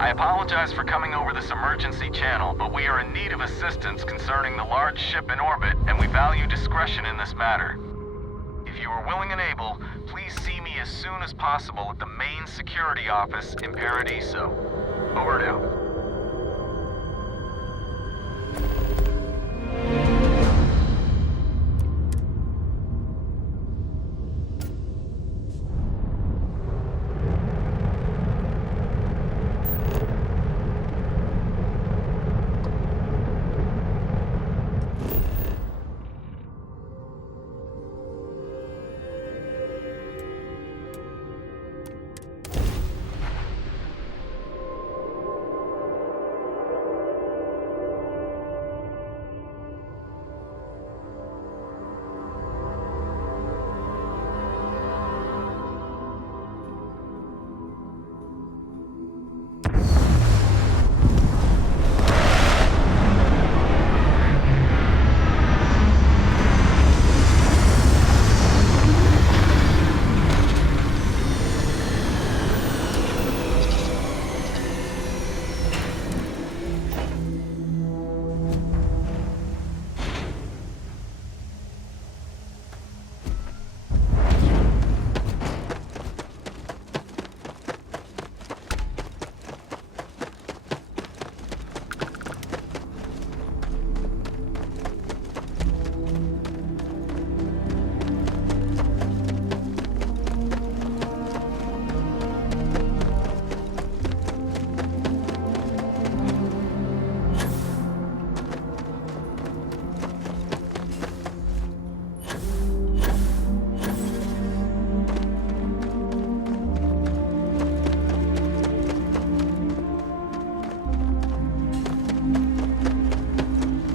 I apologize for coming over this emergency channel, but we are in need of assistance concerning the large ship in orbit, and we value discretion in this matter. If you are willing and able, please see me as soon as possible at the main security office in Paradiso. Over and out.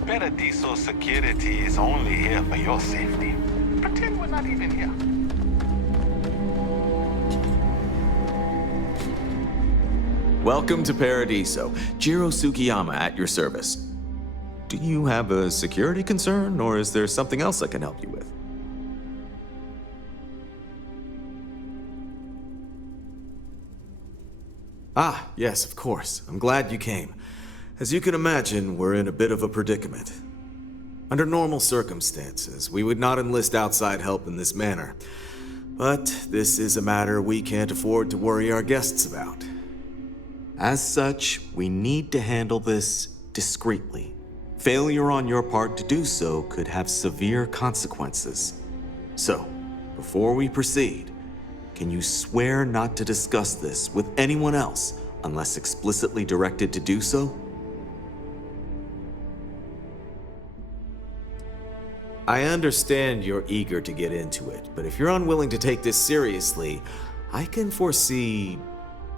Paradiso security is only here for your safety. Pretend we're not even here. Welcome to Paradiso. Jiro Sukiyama at your service. Do you have a security concern, or is there something else I can help you with? Ah, yes, of course. I'm glad you came. As you can imagine, we're in a bit of a predicament. Under normal circumstances, we would not enlist outside help in this manner. But this is a matter we can't afford to worry our guests about. As such, we need to handle this discreetly. Failure on your part to do so could have severe consequences. So, before we proceed, can you swear not to discuss this with anyone else unless explicitly directed to do so? I understand you're eager to get into it, but if you're unwilling to take this seriously, I can foresee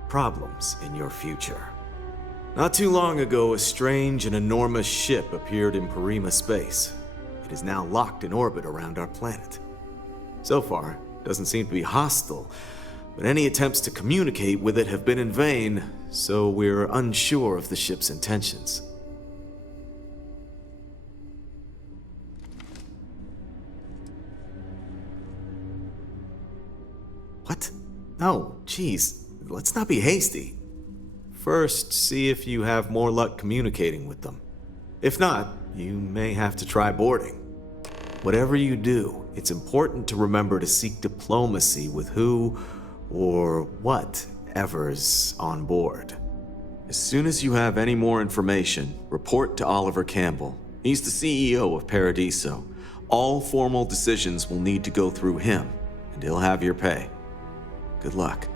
problems in your future. Not too long ago, a strange and enormous ship appeared in Parima space. It is now locked in orbit around our planet. So far, it doesn't seem to be hostile, but any attempts to communicate with it have been in vain, so we're unsure of the ship's intentions. What? No, geez, let's not be hasty. First, see if you have more luck communicating with them. If not, you may have to try boarding. Whatever you do, it's important to remember to seek diplomacy with who or whatever's on board. As soon as you have any more information, report to Oliver Campbell. He's the CEO of Paradiso. All formal decisions will need to go through him, and he'll have your pay. Good luck.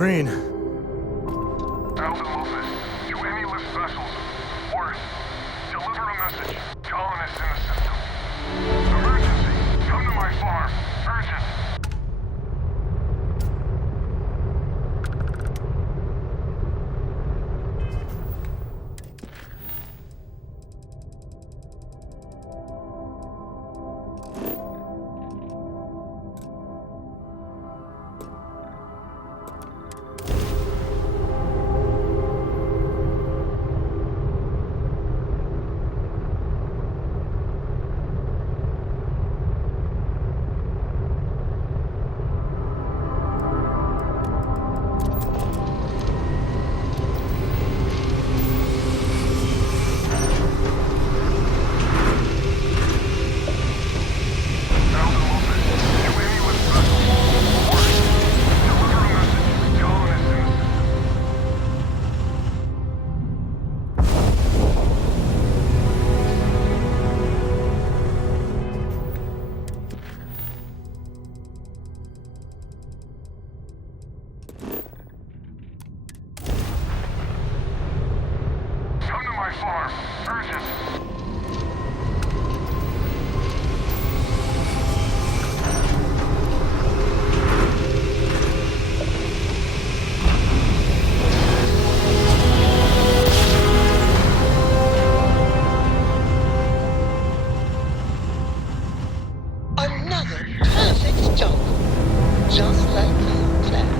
Green. Alpha movement. To any lift vessels. Word. Deliver a message. Colonists in the system. Emergency. Come to my farm. Urgent. Farm. Urgent. Another perfect job. Just like you planned.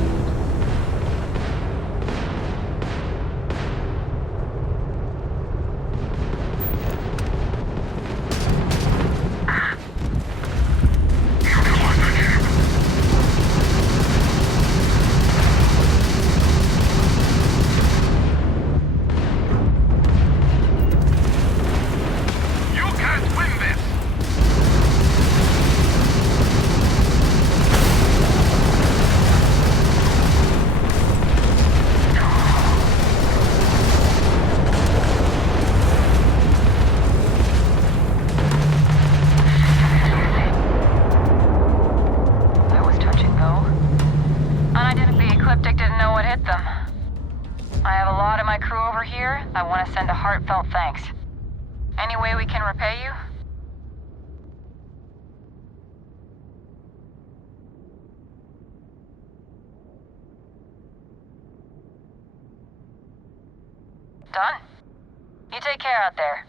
I want to send a heartfelt thanks. Any way we can repay you? Done? You take care out there.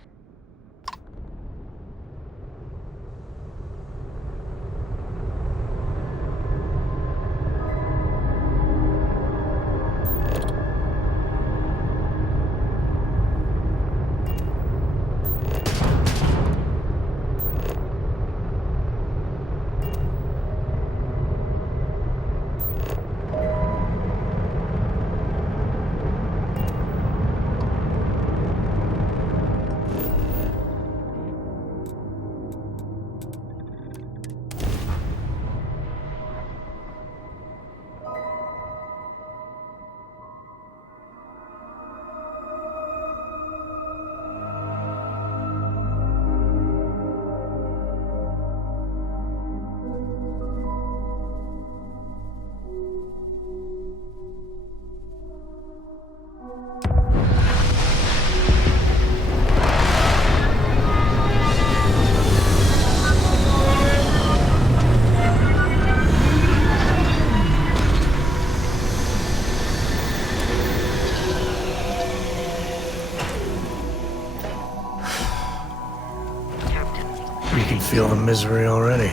You can feel the misery already.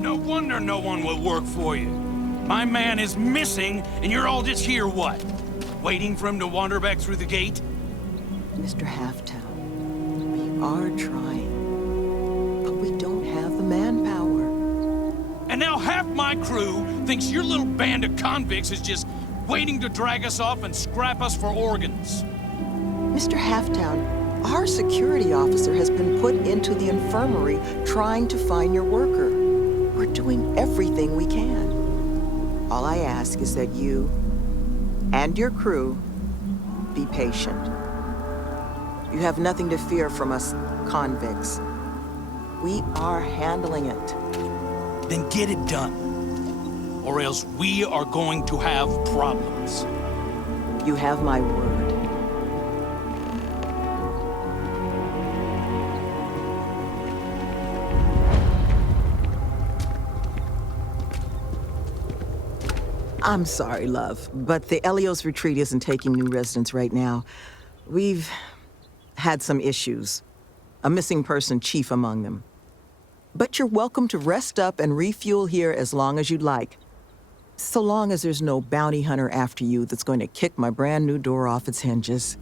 No wonder no one will work for you. My man is missing, and you're all just here, what? Waiting for him to wander back through the gate? Mr. Halftown, we are trying, but we don't have the manpower. And now half my crew thinks your little band of convicts is just waiting to drag us off and scrap us for organs. Mr. Halftown, our security officer has been put into the infirmary trying to find your worker. We're doing everything we can. All I ask is that you and your crew be patient. You have nothing to fear from us convicts. We are handling it. Then get it done. Or else we are going to have problems. You have my word. I'm sorry, love, but the Eleos retreat isn't taking new residents right now. We've had some issues. A missing person chief among them. But you're welcome to rest up and refuel here as long as you'd like. So long as there's no bounty hunter after you that's going to kick my brand new door off its hinges.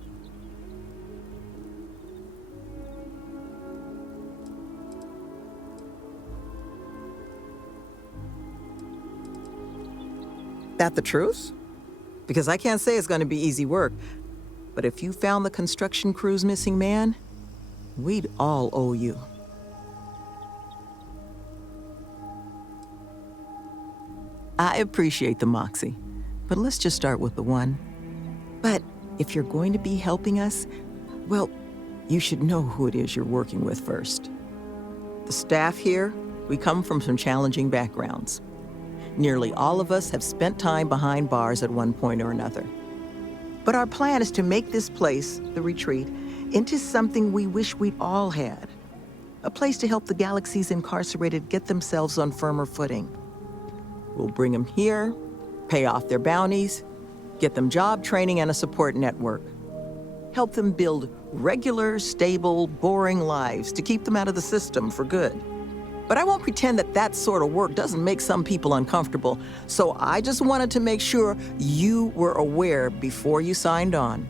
That the truth? Because I can't say it's going to be easy work, but if you found the construction crew's missing man, we'd all owe you. I appreciate the moxie, but let's just start with the one. But if you're going to be helping us, well, you should know who it is you're working with first. The staff here, we come from some challenging backgrounds. Nearly all of us have spent time behind bars at one point or another. But our plan is to make this place, the retreat, into something we wish we'd all had. A place to help the galaxy's incarcerated get themselves on firmer footing. We'll bring them here, pay off their bounties, get them job training and a support network. Help them build regular, stable, boring lives to keep them out of the system for good. But I won't pretend that that sort of work doesn't make some people uncomfortable, so I just wanted to make sure you were aware before you signed on.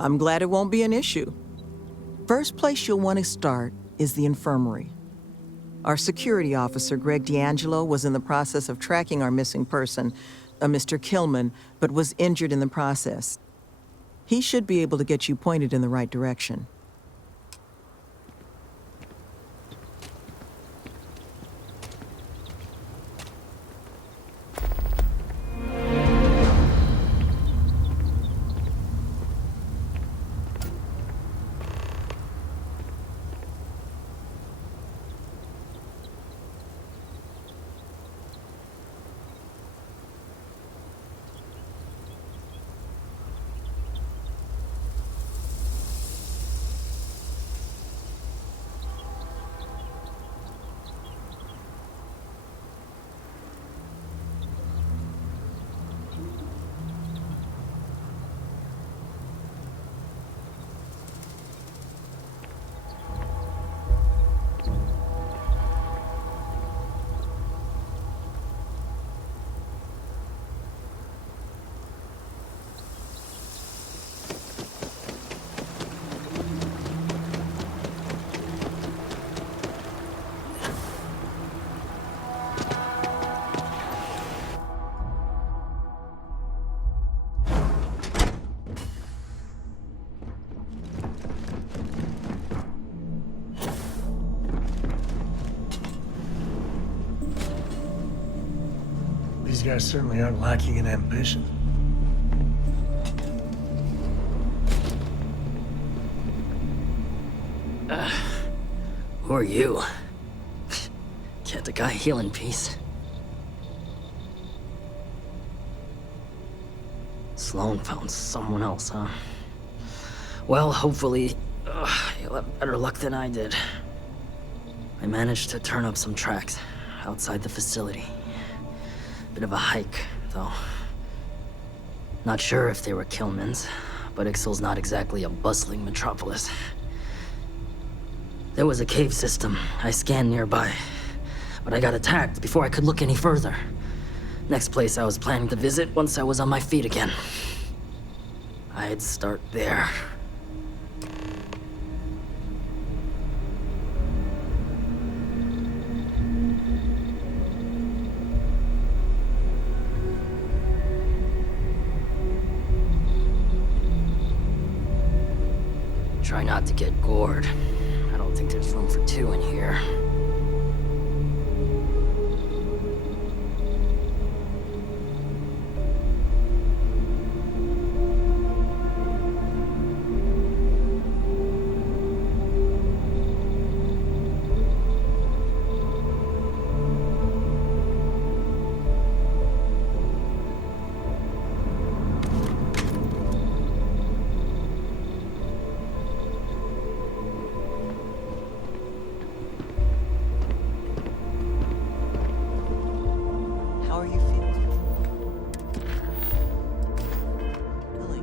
I'm glad it won't be an issue. First place you'll want to start is the infirmary. Our security officer, Greg D'Angelo, was in the process of tracking our missing person, a Mr. Killman, but was injured in the process. He should be able to get you pointed in the right direction. These guys certainly aren't lacking in ambition. Who are you? Can't a guy heal in peace? Sloan found someone else, huh? Well, hopefully, you'll have better luck than I did. I managed to turn up some tracks outside the facility. Bit of a hike, though. Not sure if they were Killman's, but Ixal's not exactly a bustling metropolis. There was a cave system I scanned nearby, but I got attacked before I could look any further. Next place I was planning to visit once I was on my feet again. I'd start there. Try not to get gored. I don't think there's room for two in here. How are you feeling? Billy?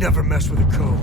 Never mess with a code.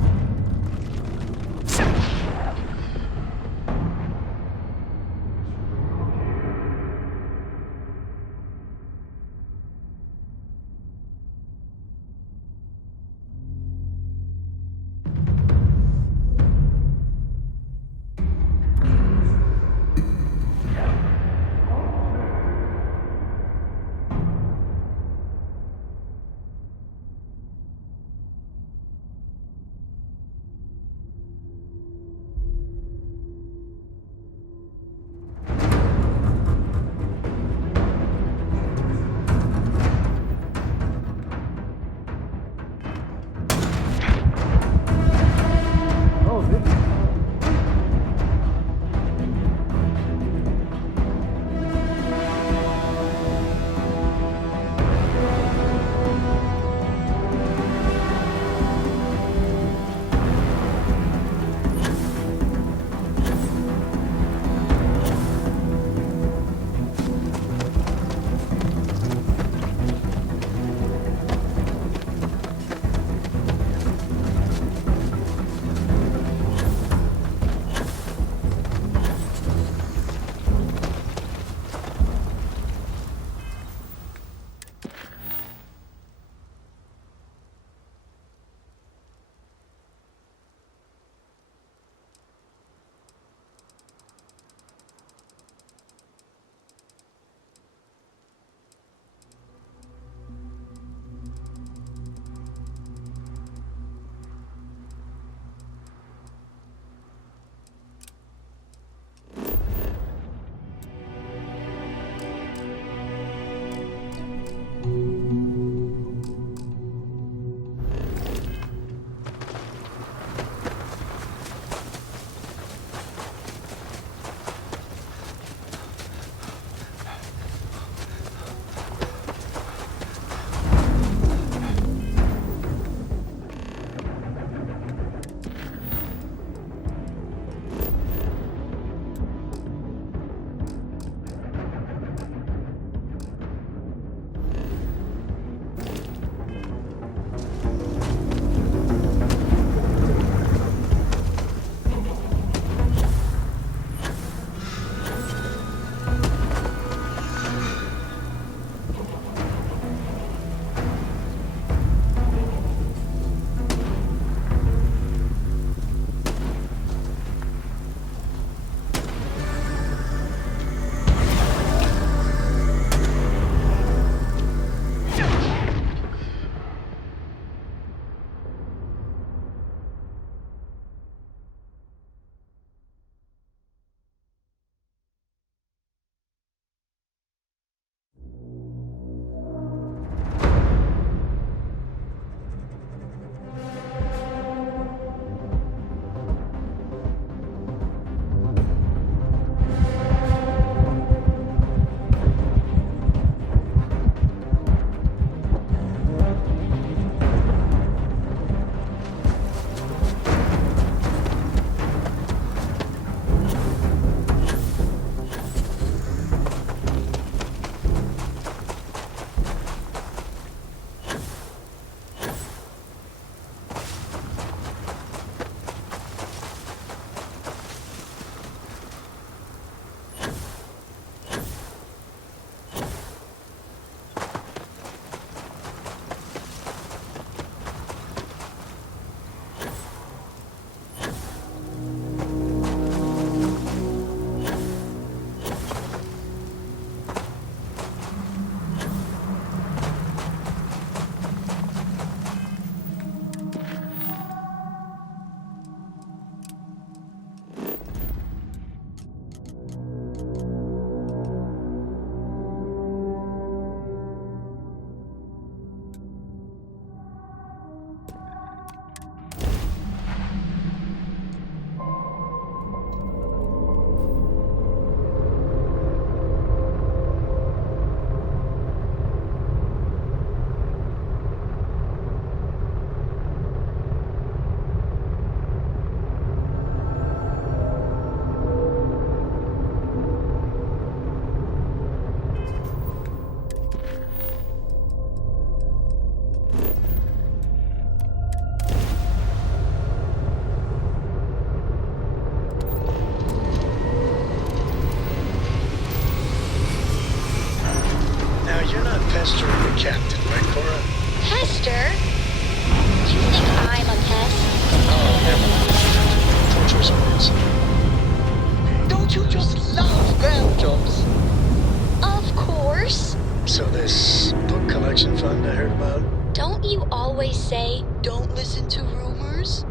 yours.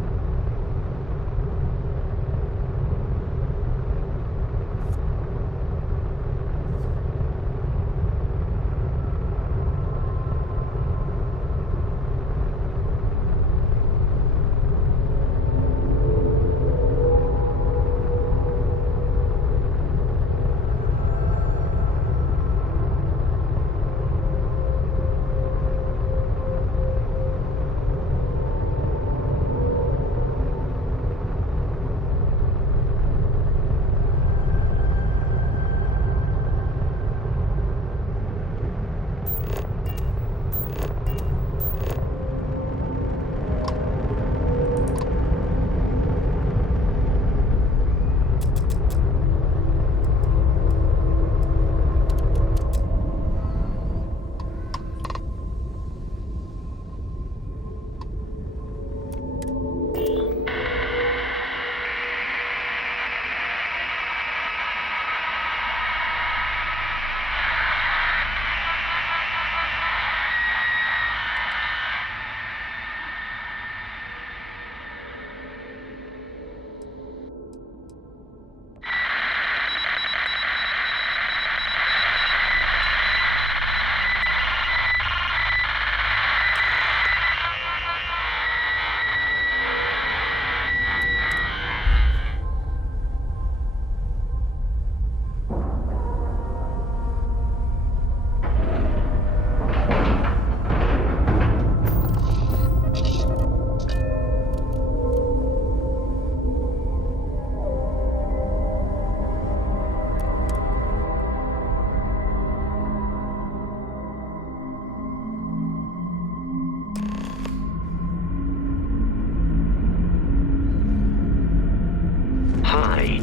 Hi.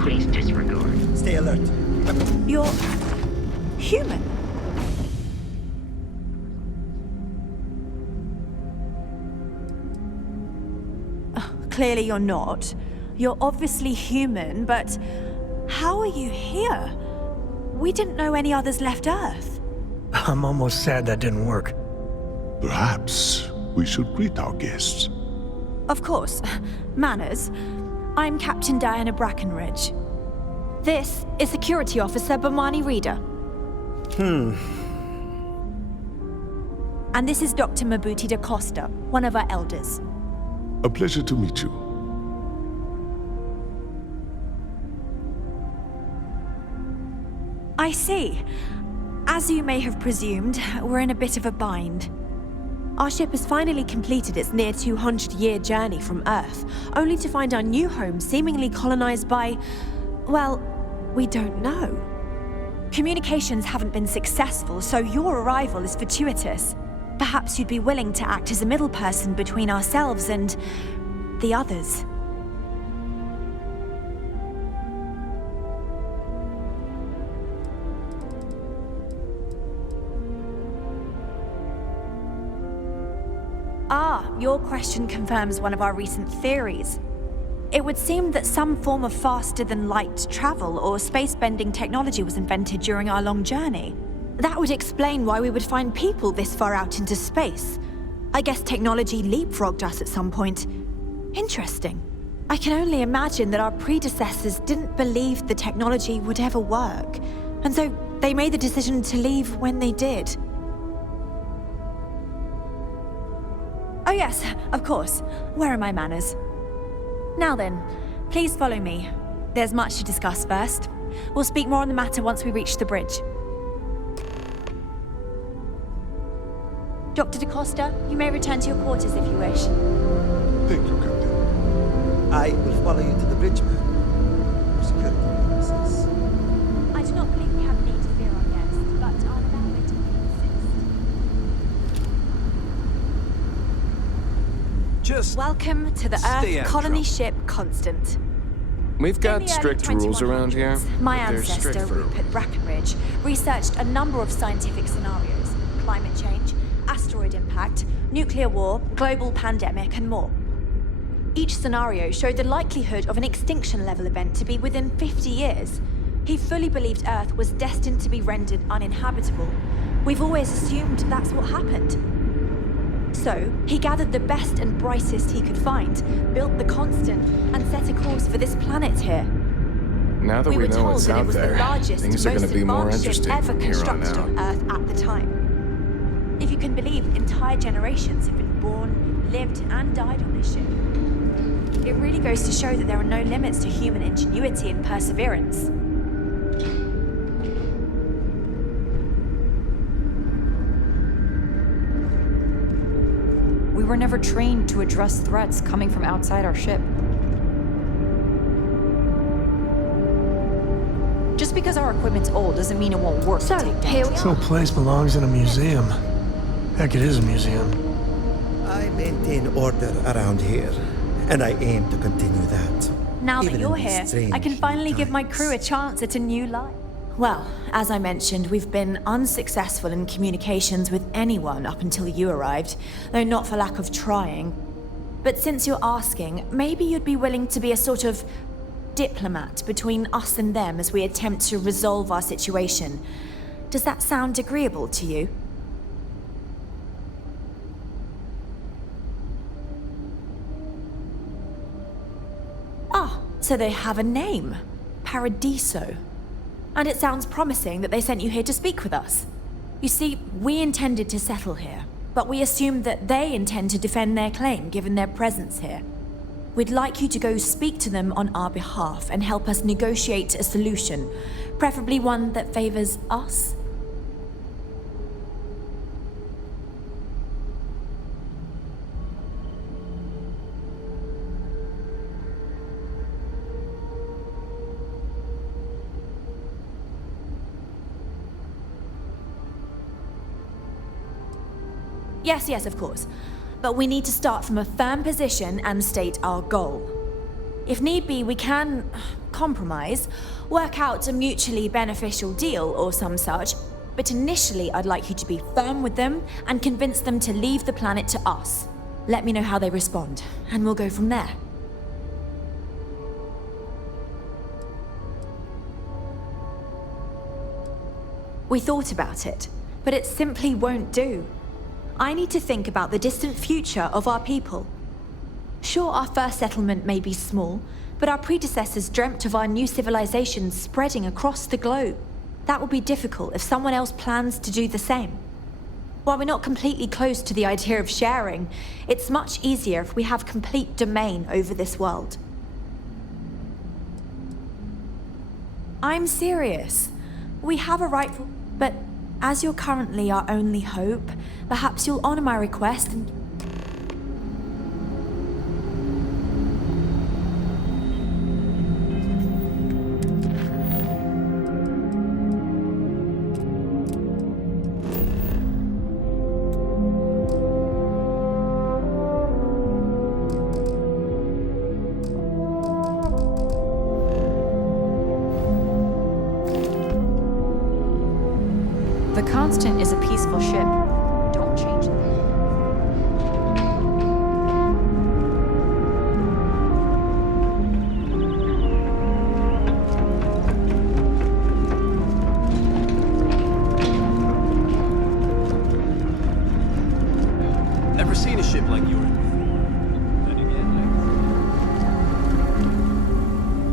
Please disregard. Stay alert. You're human. Clearly you're not. You're obviously human, but how are you here? We didn't know any others left Earth. I'm almost sad that didn't work. Perhaps we should greet our guests. Of course. Manners. I'm Captain Diana Brackenridge. This is Security Officer Bomani Reader. And this is Dr. Mabuti da Costa, one of our elders. A pleasure to meet you. I see. As you may have presumed, we're in a bit of a bind. Our ship has finally completed its near 200-year journey from Earth, only to find our new home seemingly colonized by, well, we don't know. Communications haven't been successful, so your arrival is fortuitous. Perhaps you'd be willing to act as a middle person between ourselves and the others. Ah, your question confirms one of our recent theories. It would seem that some form of faster-than-light travel or space-bending technology was invented during our long journey. That would explain why we would find people this far out into space. I guess technology leapfrogged us at some point. Interesting. I can only imagine that our predecessors didn't believe the technology would ever work, and so they made the decision to leave when they did. Oh yes, of course. Where are my manners? Now then, please follow me. There's much to discuss first. We'll speak more on the matter once we reach the bridge. Dr. da Costa, you may return to your quarters if you wish. Thank you, Captain. I will follow you to the bridge, ma'am. For security purposes. I do not believe we have need to fear our guests, but I'll allow it if you insist. Just welcome to the Earth colony ship Constant. We've got strict rules around here. My but they're strict ancestor, for Rupert Brackenridge, researched a number of scientific scenarios: climate change, asteroid impact, nuclear war, global pandemic, and more. Each scenario showed the likelihood of an extinction-level event to be within 50 years. He fully believed Earth was destined to be rendered uninhabitable. We've always assumed that's what happened. So, he gathered the best and brightest he could find, built the Constant, and set a course for this planet here. Now that We we were know told what's that it out was the there, largest, things are most going to be more advanced ship interesting ever from here on constructed out. on Earth at the time. If you can believe, entire generations have been born, lived, and died on this ship. It really goes to show that there are no limits to human ingenuity and perseverance. We were never trained to address threats coming from outside our ship. Just because our equipment's old doesn't mean it won't work. So, here we This are. whole place belongs in a museum. Heck, it is a museum. I maintain order around here, and I aim to continue that. Now that even you're in these here, strange I can finally give my times. crew a chance at a new life. Well, as I mentioned, we've been unsuccessful in communications with anyone up until you arrived, though not for lack of trying. But since you're asking, maybe you'd be willing to be a sort of diplomat between us and them as we attempt to resolve our situation. Does that sound agreeable to you? Ah, so they have a name. Paradiso. And it sounds promising that they sent you here to speak with us. You see, we intended to settle here, but we assumed that they intend to defend their claim given their presence here. We'd like you to go speak to them on our behalf and help us negotiate a solution, preferably one that favors us. Yes, of course. But we need to start from a firm position and state our goal. If need be, we can compromise, work out a mutually beneficial deal or some such, but initially I'd like you to be firm with them and convince them to leave the planet to us. Let me know how they respond, and we'll go from there. We thought about it, but it simply won't do. I need to think about the distant future of our people. Sure, our first settlement may be small, but our predecessors dreamt of our new civilization spreading across the globe. That will be difficult if someone else plans to do the same. While we're not completely close to the idea of sharing, it's much easier if we have complete domain over this world. I'm serious. We have a rightful... But as you're currently our only hope, perhaps you'll honor my request and... The Constant is a peaceful ship. Don't change it. Never seen a ship like yours before.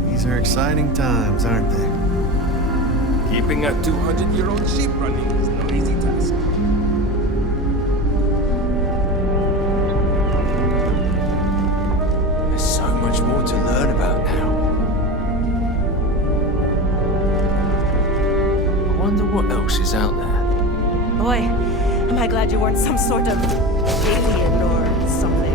These are exciting times, aren't they? Keeping a 200-year-old ship running is no easy task. There's so much more to learn about now. I wonder what else is out there. Boy, am I glad you weren't some sort of alien or something.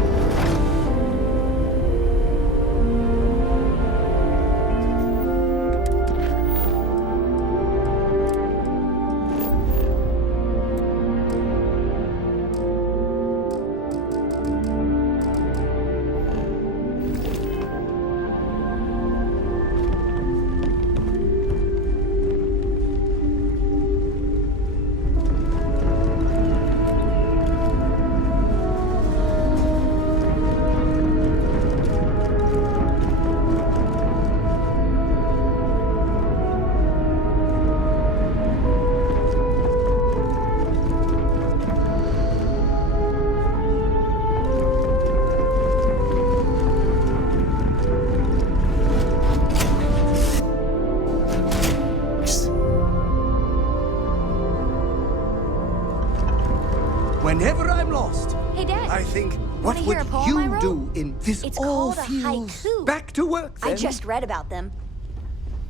poem I you wrote? do in this It's all called a feels haiku. back to work then? I just read about them.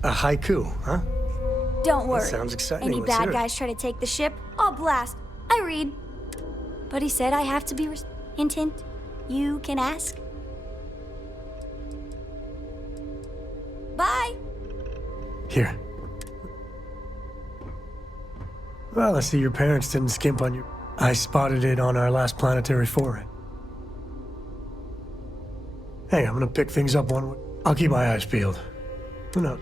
A haiku, huh? Don't worry. sounds exciting. Any Let's bad hear it. guys try to take the ship, I'll blast. I read. But he said I have to be hint, hint. You can ask. Bye. Here. Well, I see your parents didn't skimp on you. I spotted it on our last planetary foray. Hey, I'm gonna pick things up one way. I'll keep my eyes peeled. Who knows?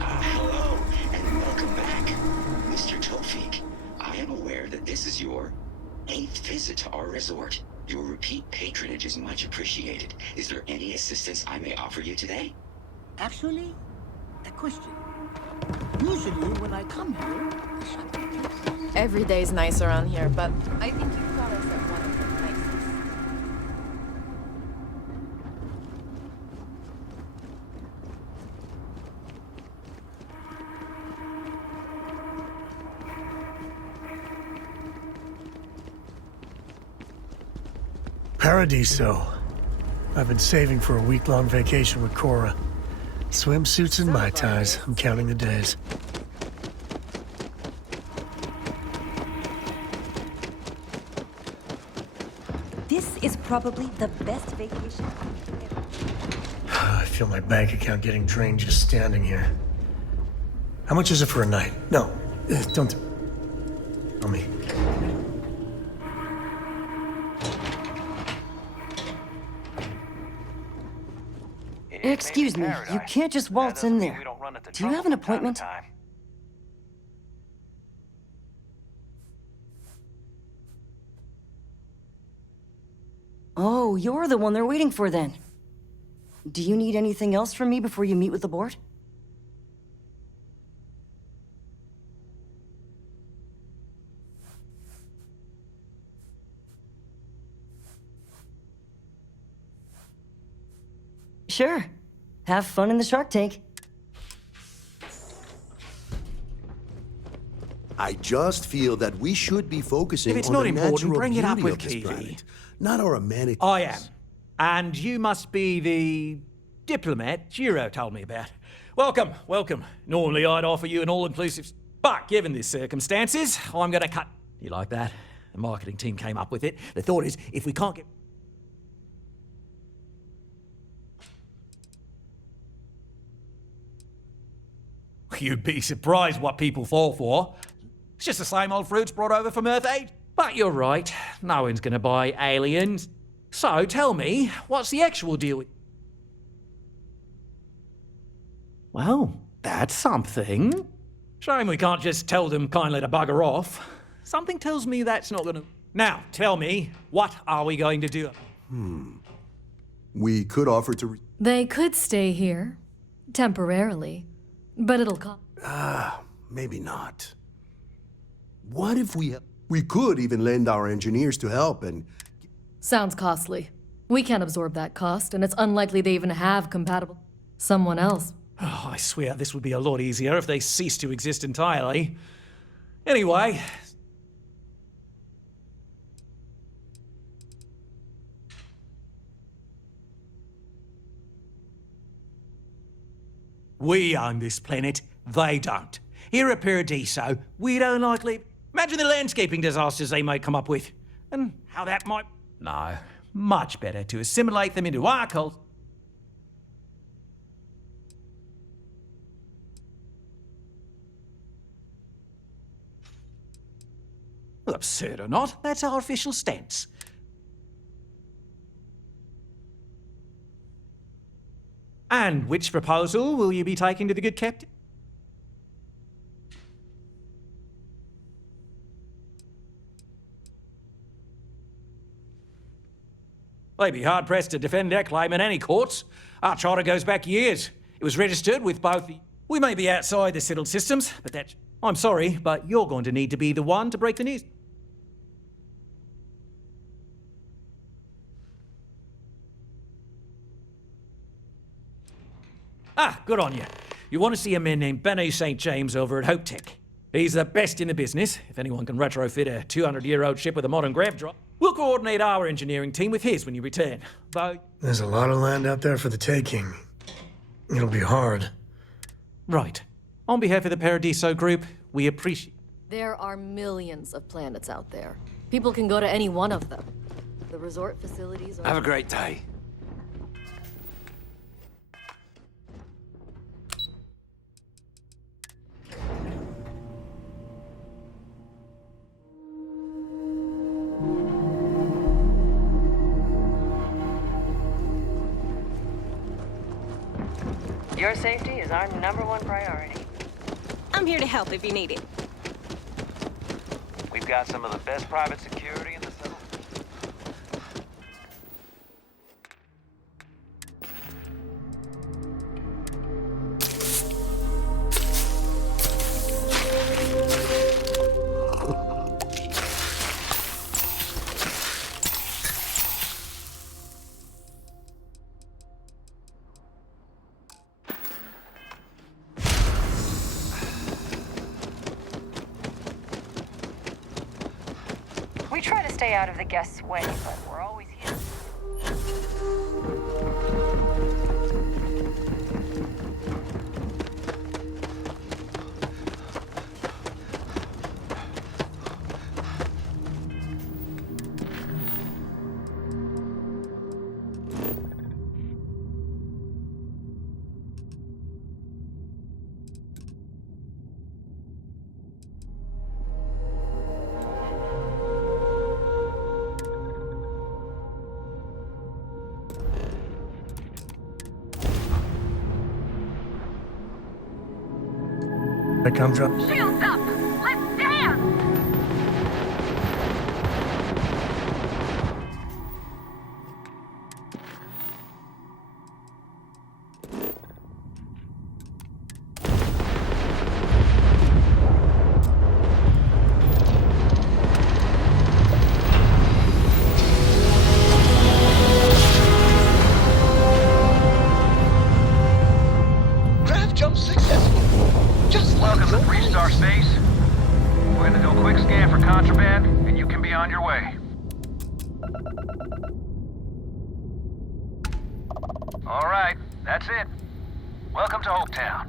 Hello, and welcome back. Mr. Tofik, I am aware that this is your 8th visit to our resort. Your repeat patronage is much appreciated. Is there any assistance I may offer you today? Actually, a question. Usually when I come here, Every day's nice around here, but I think you caught us at one of the nicest. Paradiso. I've been saving for a week-long vacation with Cora. Swimsuits and Mai Tais. I'm counting the days. This is probably the best vacation I feel my bank account getting drained just standing here. How much is it for a night? No, don't tell me. Excuse me, you can't just waltz in there. Do you have an appointment? Oh, you're the one they're waiting for then. Do you need anything else from me before you meet with the board? Sure. Have fun in the shark tank. I just feel that we should be focusing If it's on not the important, natural bring it up beauty with of this Kiwi. planet, not our amenities. I am. And you must be the diplomat Giro told me about. Welcome, welcome. Normally I'd offer you an all-inclusive... But given the circumstances, I'm going to cut... You like that? The marketing team came up with it. The thought is, if we can't get... You'd be surprised what people fall for. It's just the same old fruits brought over from Earth 8. But you're right, no one's gonna buy aliens. So tell me, what's the actual deal with... Well, that's something. Shame we can't just tell them kindly to bugger off. Something tells me that's not gonna... Now, tell me, what are we going to do? We could offer to... They could stay here, temporarily, but it'll cost. Maybe not. What if we could even lend our engineers to help and... Sounds costly. We can't absorb that cost, and it's unlikely they even have compatible... someone else. Oh, I swear this would be a lot easier if they ceased to exist entirely. Anyway... We own this planet, they don't. Here at Paradiso, we don't likely... Imagine the landscaping disasters they might come up with, and how that might... No, much better to assimilate them into our cult. Well, absurd or not, that's our official stance. And which proposal will you be taking to the good captain? They'd be hard-pressed to defend their claim in any courts. Our charter goes back years. It was registered with both the... We may be outside the settled systems, but that... I'm sorry, but you're going to need to be the one to break the news. Ah, good on you. You want to see a man named Benny St. James over at Hope Tech. He's the best in the business. If anyone can retrofit a 200-year-old ship with a modern grav drive, we'll coordinate our engineering team with his when you return. Though... There's a lot of land out there for the taking. It'll be hard. Right. On behalf of the Paradiso Group, we appreciate... There are millions of planets out there. People can go to any one of them. The resort facilities are... Have a great day. Your safety is our #1 priority. I'm here to help if you need it. We've got some of the best private security in the settlement. We try to stay out of the guests' way, but we're always here. I come drop. Shields up! Let's dance! Grav jump successful. Just like Welcome to your 3-star space. We're gonna do a quick scan for contraband, and you can be on your way. All right, that's it. Welcome to Hopetown.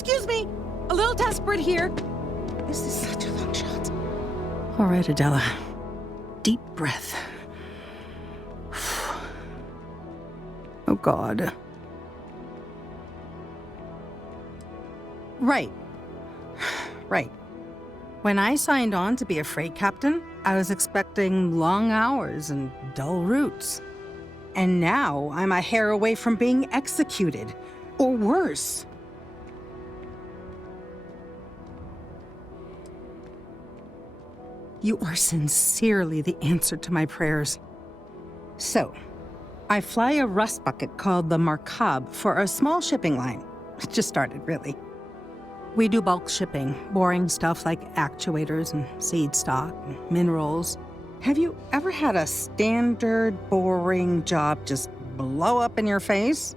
excuse me. A little desperate here. This is such a long shot. All right, Adela. Deep breath. Oh, God. Right. Right. When I signed on to be a freight captain, I was expecting long hours and dull routes. And now I'm a hair away from being executed. Or worse. You are sincerely the answer to my prayers. So, I fly a rust bucket called the Markab for a small shipping line. It just started, really. We do bulk shipping, boring stuff like actuators and seed stock and minerals. Have you ever had a standard, boring job just blow up in your face?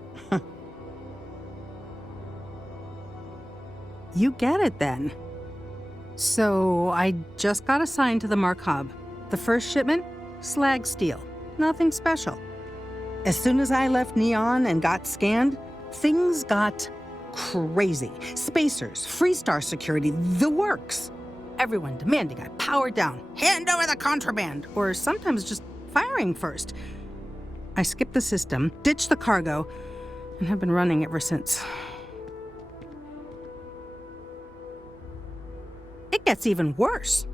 You get it then. So I just got assigned to the Markab. The first shipment, slag steel. Nothing special. As soon as I left Neon and got scanned, things got crazy. Spacers, Freestar security, the works. Everyone demanding I power down, hand over the contraband, or sometimes just firing first. I skipped the system, ditched the cargo, and have been running ever since. It gets even worse.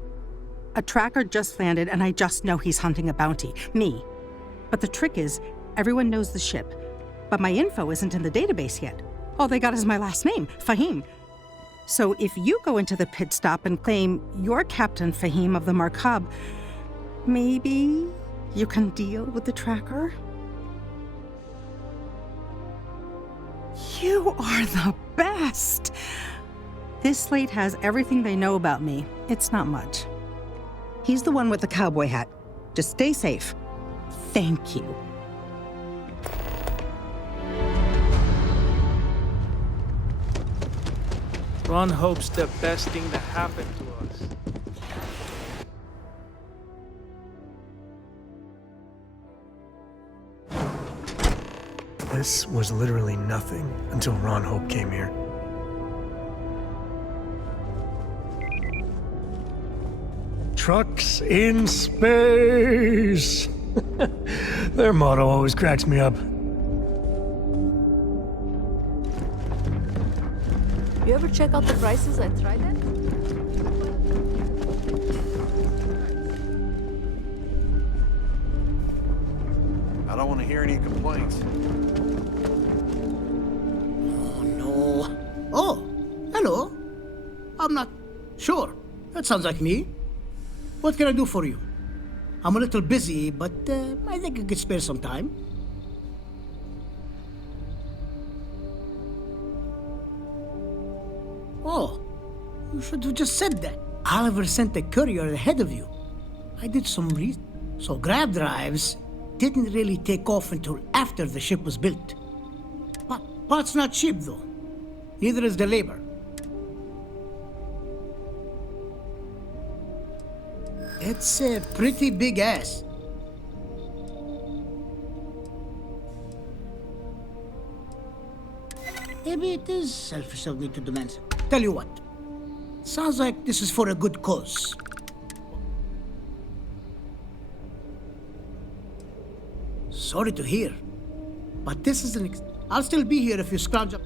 A tracker just landed, and I just know he's hunting a bounty. Me. But the trick is, everyone knows the ship, but my info isn't in the database yet. All they got is my last name, Fahim. So if you go into the pit stop and claim you're Captain Fahim of the Markab, maybe you can deal with the tracker? You are the best! This slate has everything they know about me. It's not much. He's the one with the cowboy hat. Just stay safe. Thank you. Ron hopes the best thing that happened to us. This was literally nothing until Ron Hope came here. Trucks in space! Their motto always cracks me up. You ever check out the prices at Trident? I don't want to hear any complaints. Oh, no. Oh, hello. I'm not sure. That sounds like me. What can I do for you? I'm a little busy, but I think I could spare some time. Oh, you should have just said that. Oliver sent a courier ahead of you. I did some research. So grab drives didn't really take off until after the ship was built. Parts not cheap, though. Neither is the labor. It's a pretty big ass. Maybe it is selfish of me to demand it. Tell you what, sounds like this is for a good cause. Sorry to hear, but this is I'll still be here if you scrounge up.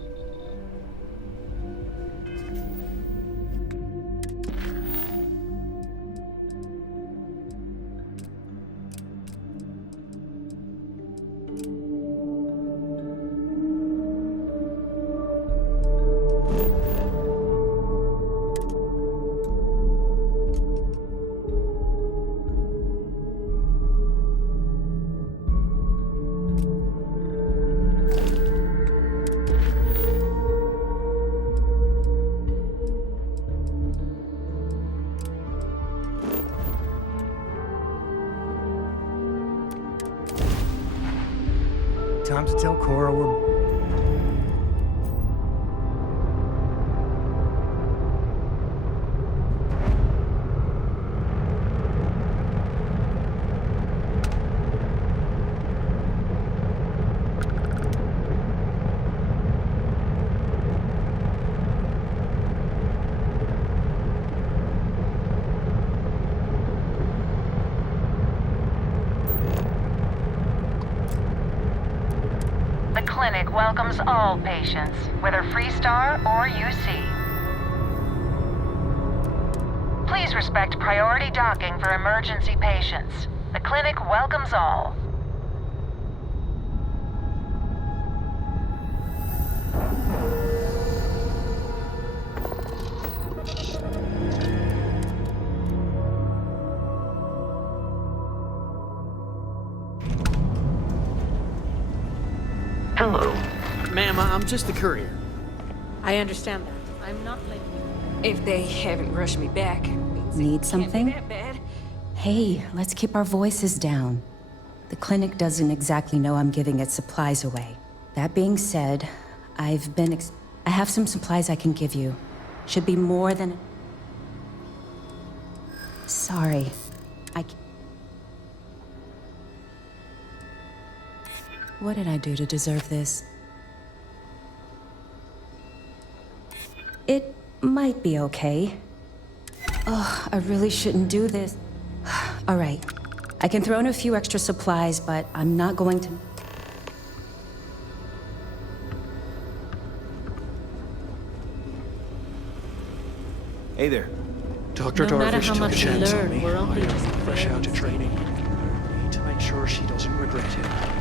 Time to tell Cora we're... The clinic welcomes all patients, whether Freestar or UC. Please respect priority docking for emergency patients. The clinic welcomes all. Hello. Ma'am, I'm just the courier. I understand that. I'm not late. If they haven't rushed me back. Need something? That bad. Hey, let's keep our voices down. The clinic doesn't exactly know I'm giving its supplies away. That being said, I have some supplies I can give you. Should be more than... Sorry. What did I do to deserve this? It might be okay. Oh, I really shouldn't do this. All right. I can throw in a few extra supplies, but I'm not going to... Hey there. Dr. Darvish took a chance on me. we're only Fresh out of training. Need to make sure she doesn't regret it.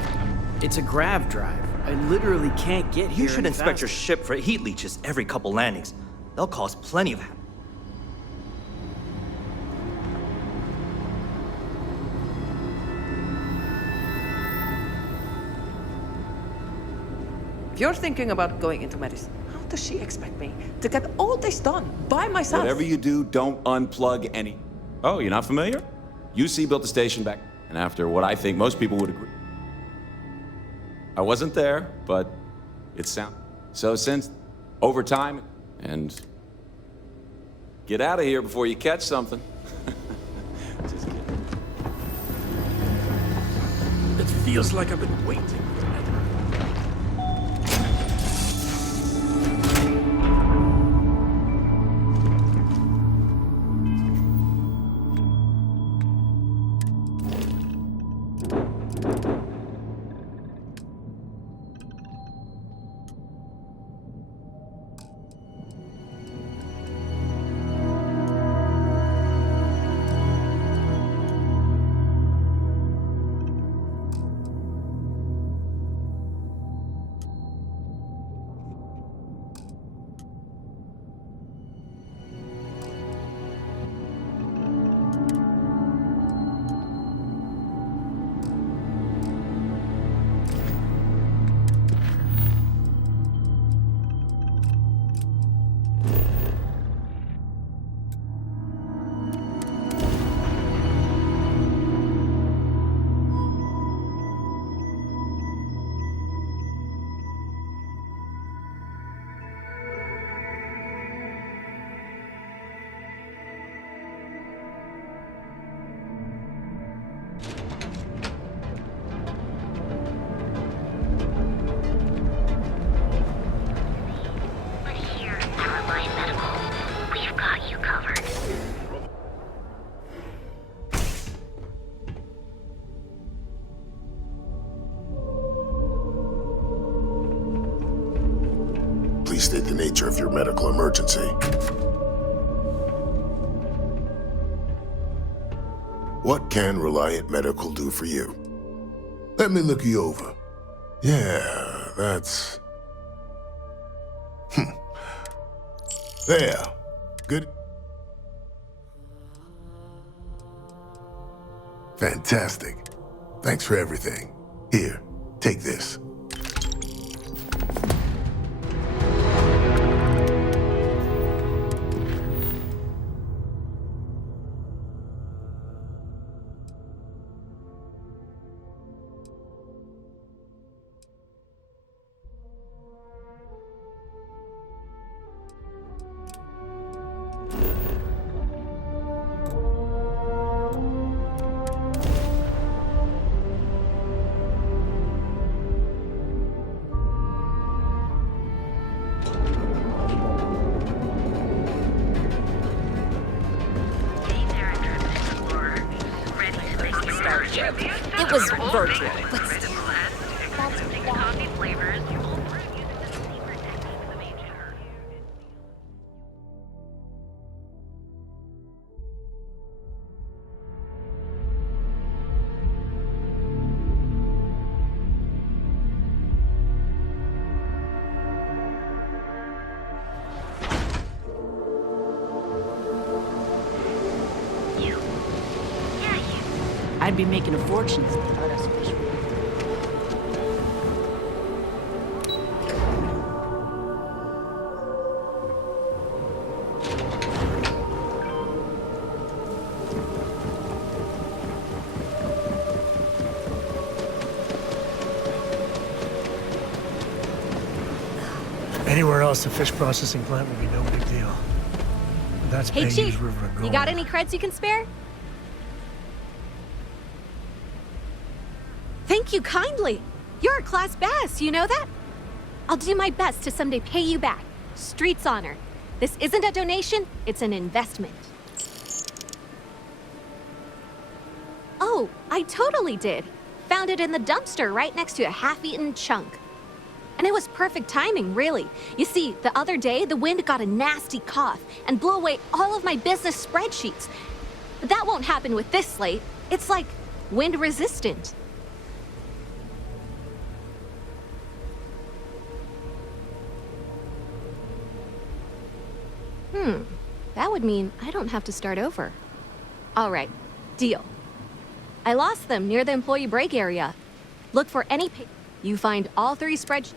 It's a grav drive. I literally can't get here. You should any inspect your faster. ship for heat leeches every couple landings. They'll cause plenty of havoc. If you're thinking about going into medicine, how does she expect me to get all this done by myself? Whatever you do, don't unplug any... Oh, you're not familiar? UC built the station back, and after what I think most people would agree. I wasn't there, but it sounds... So since over time, and get out of here before you catch something. Just kidding. It feels like I've been waiting. Please state the nature of your medical emergency. What can Reliant Medical do for you? Let me look you over. Yeah, that's... There. Good. Fantastic. Thanks for everything. Here, take this. It was virtual, but still. Coffee flavors I'd be making a fortune. Oh, that's special. Anywhere else, a fish processing plant would be no big deal. But that's Hey, Peggy's Chief, River of you Gold. got any creds you can spare? Thank you kindly. You're a class bass, you know that? I'll do my best to someday pay you back. Street's honor. This isn't a donation, it's an investment. Oh, I totally did. Found it in the dumpster right next to a half-eaten chunk. And it was perfect timing, really. You see, the other day, the wind got a nasty cough and blew away all of my business spreadsheets. But that won't happen with this slate. It's like wind resistant. That would mean I don't have to start over. All right, deal. I lost them near the employee break area. Look for any you find all 3 spreadsheets.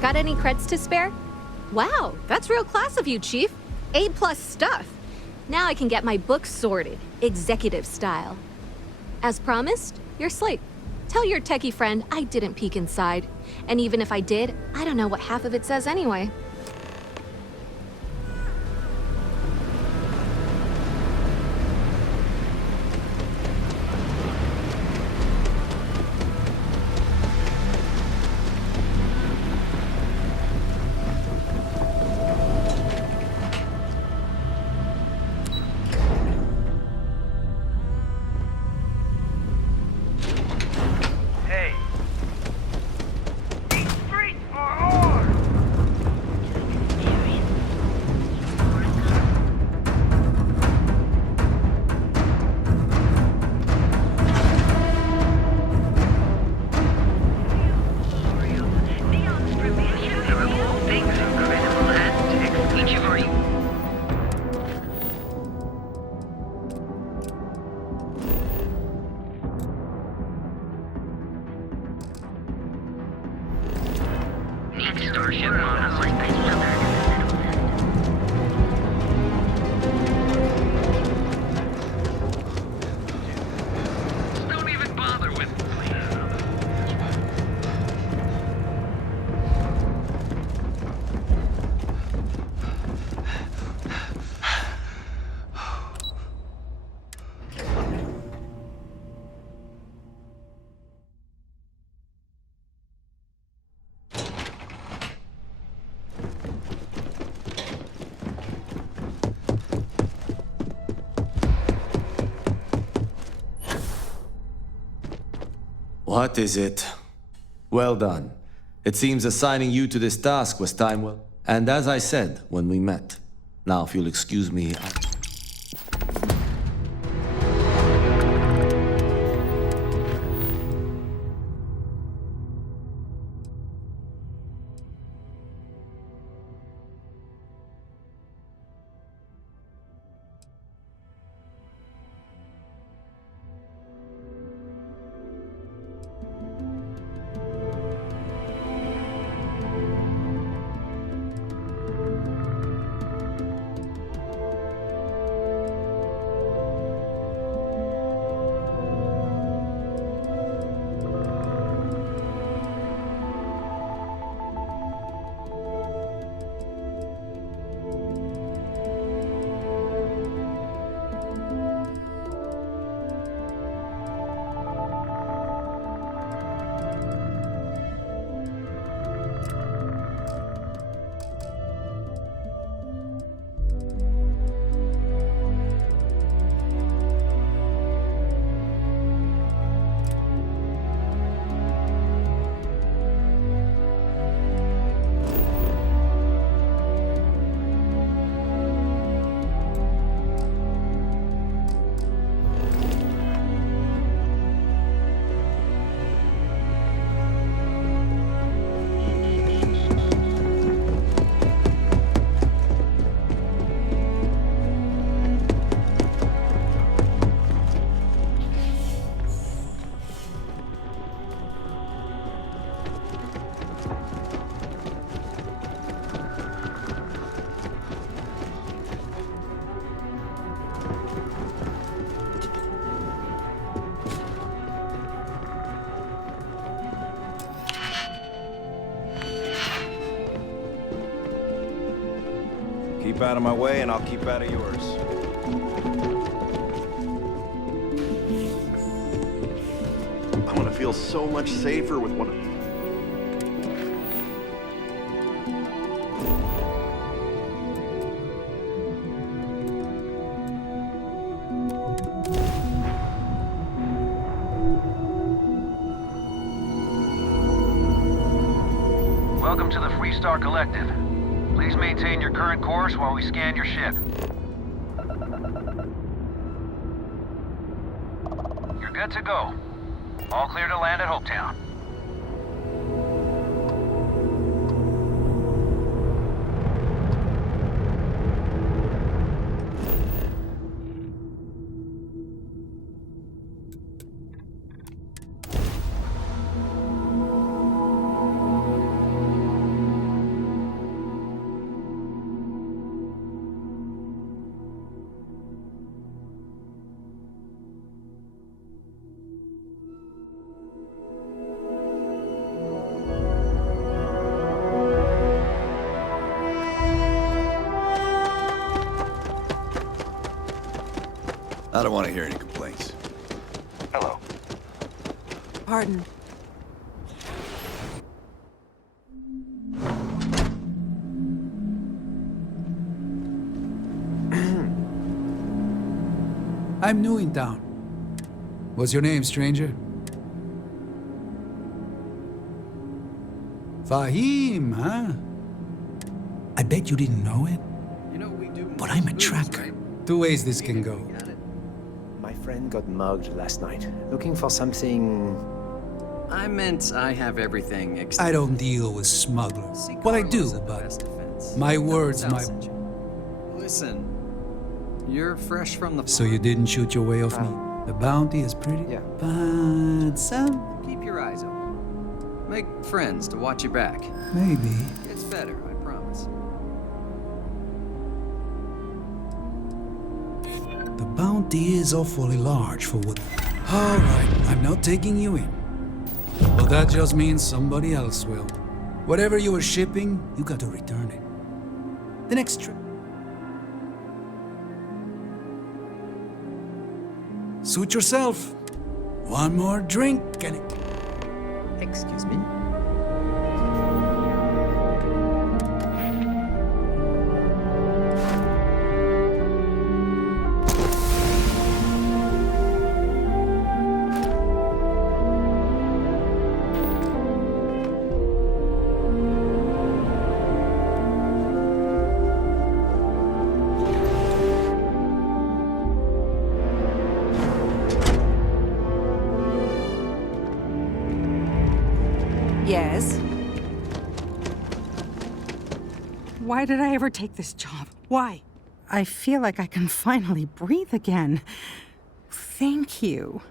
Got any creds to spare? Wow, that's real class of you, Chief. A+ stuff. Now I can get my books sorted, executive style. As promised, your slate. Tell your techie friend I didn't peek inside. And even if I did, I don't know what half of it says anyway. Starship models like this Don't even bother with What is it? Well done. It seems assigning you to this task was time well. And as I said when we met. Now, if you'll excuse me, Keep out of my way and I'll keep out of yours. I'm gonna feel so much safer with one of... Welcome to the Freestar Collective. Please maintain your current course while we scan your ship. You're good to go. All clear to land at Hopetown. I don't want to hear any complaints. Hello. Pardon. I'm new in town. What's your name, stranger? Fahim, huh? I bet you didn't know it. But I'm a tracker. Two ways this can go. My friend got mugged last night, looking for something... I meant I have everything I don't deal with smugglers. Well, I do, but my word's my... Listen, you're fresh from the... So you didn't shoot your way off me? The bounty is pretty? Yeah. But some... Keep your eyes open. Make friends to watch your back. Maybe. It's better, I promise. The bounty is awfully large for what... All right, I'm not taking you in. But that just means somebody else will. Whatever you were shipping, you got to return it. The next trip. Suit yourself. One more drink and it... Excuse me? Yes? Why did I ever take this job? Why? I feel like I can finally breathe again. Thank you.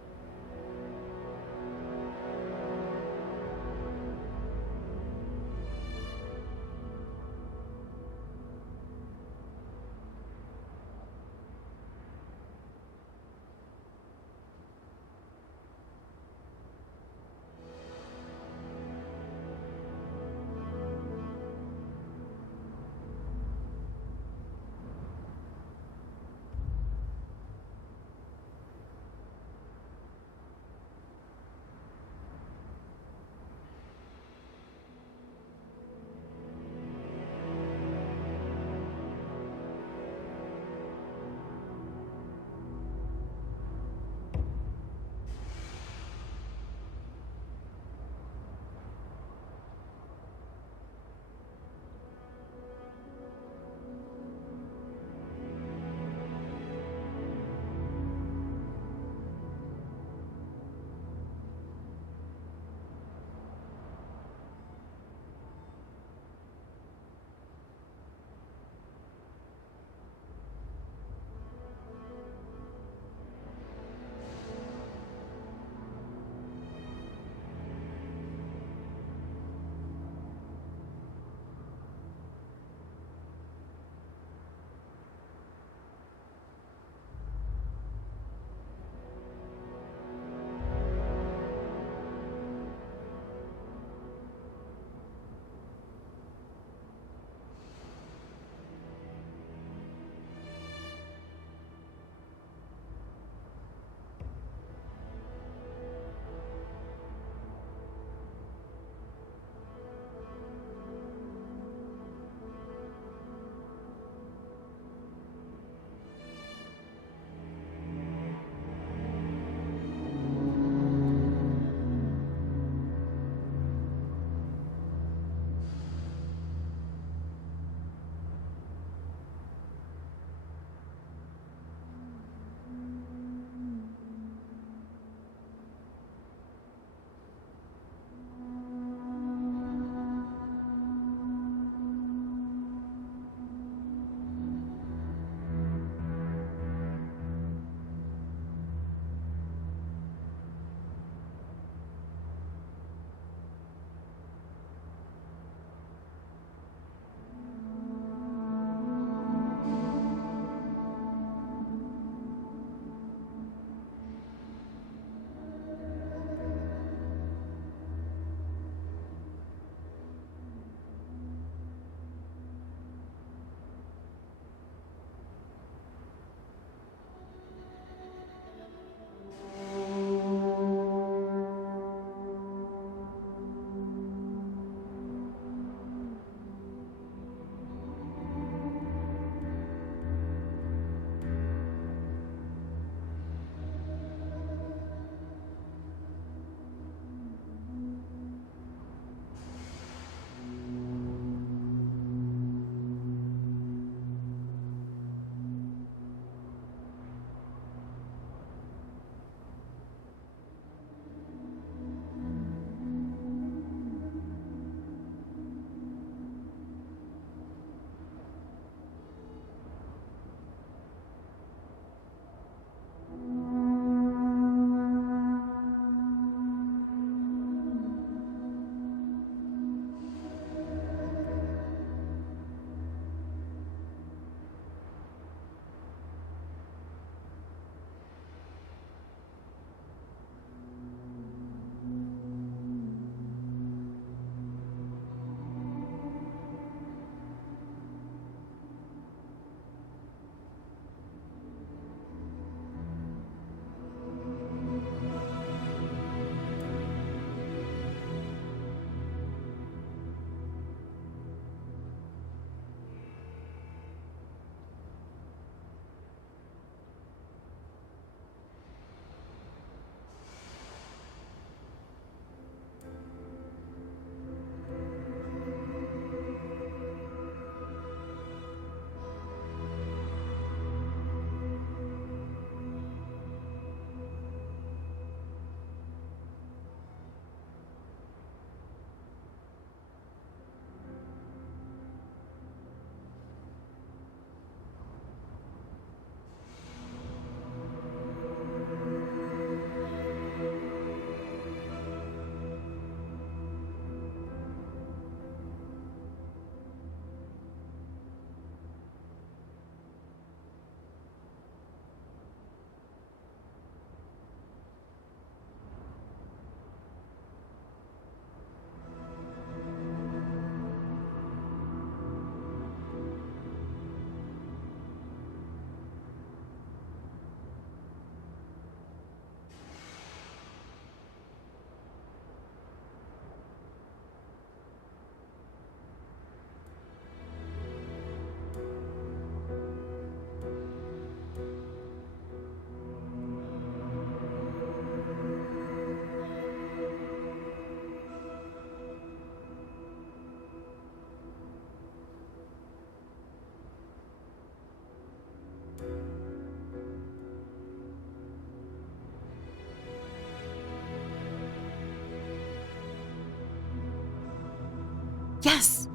Yes!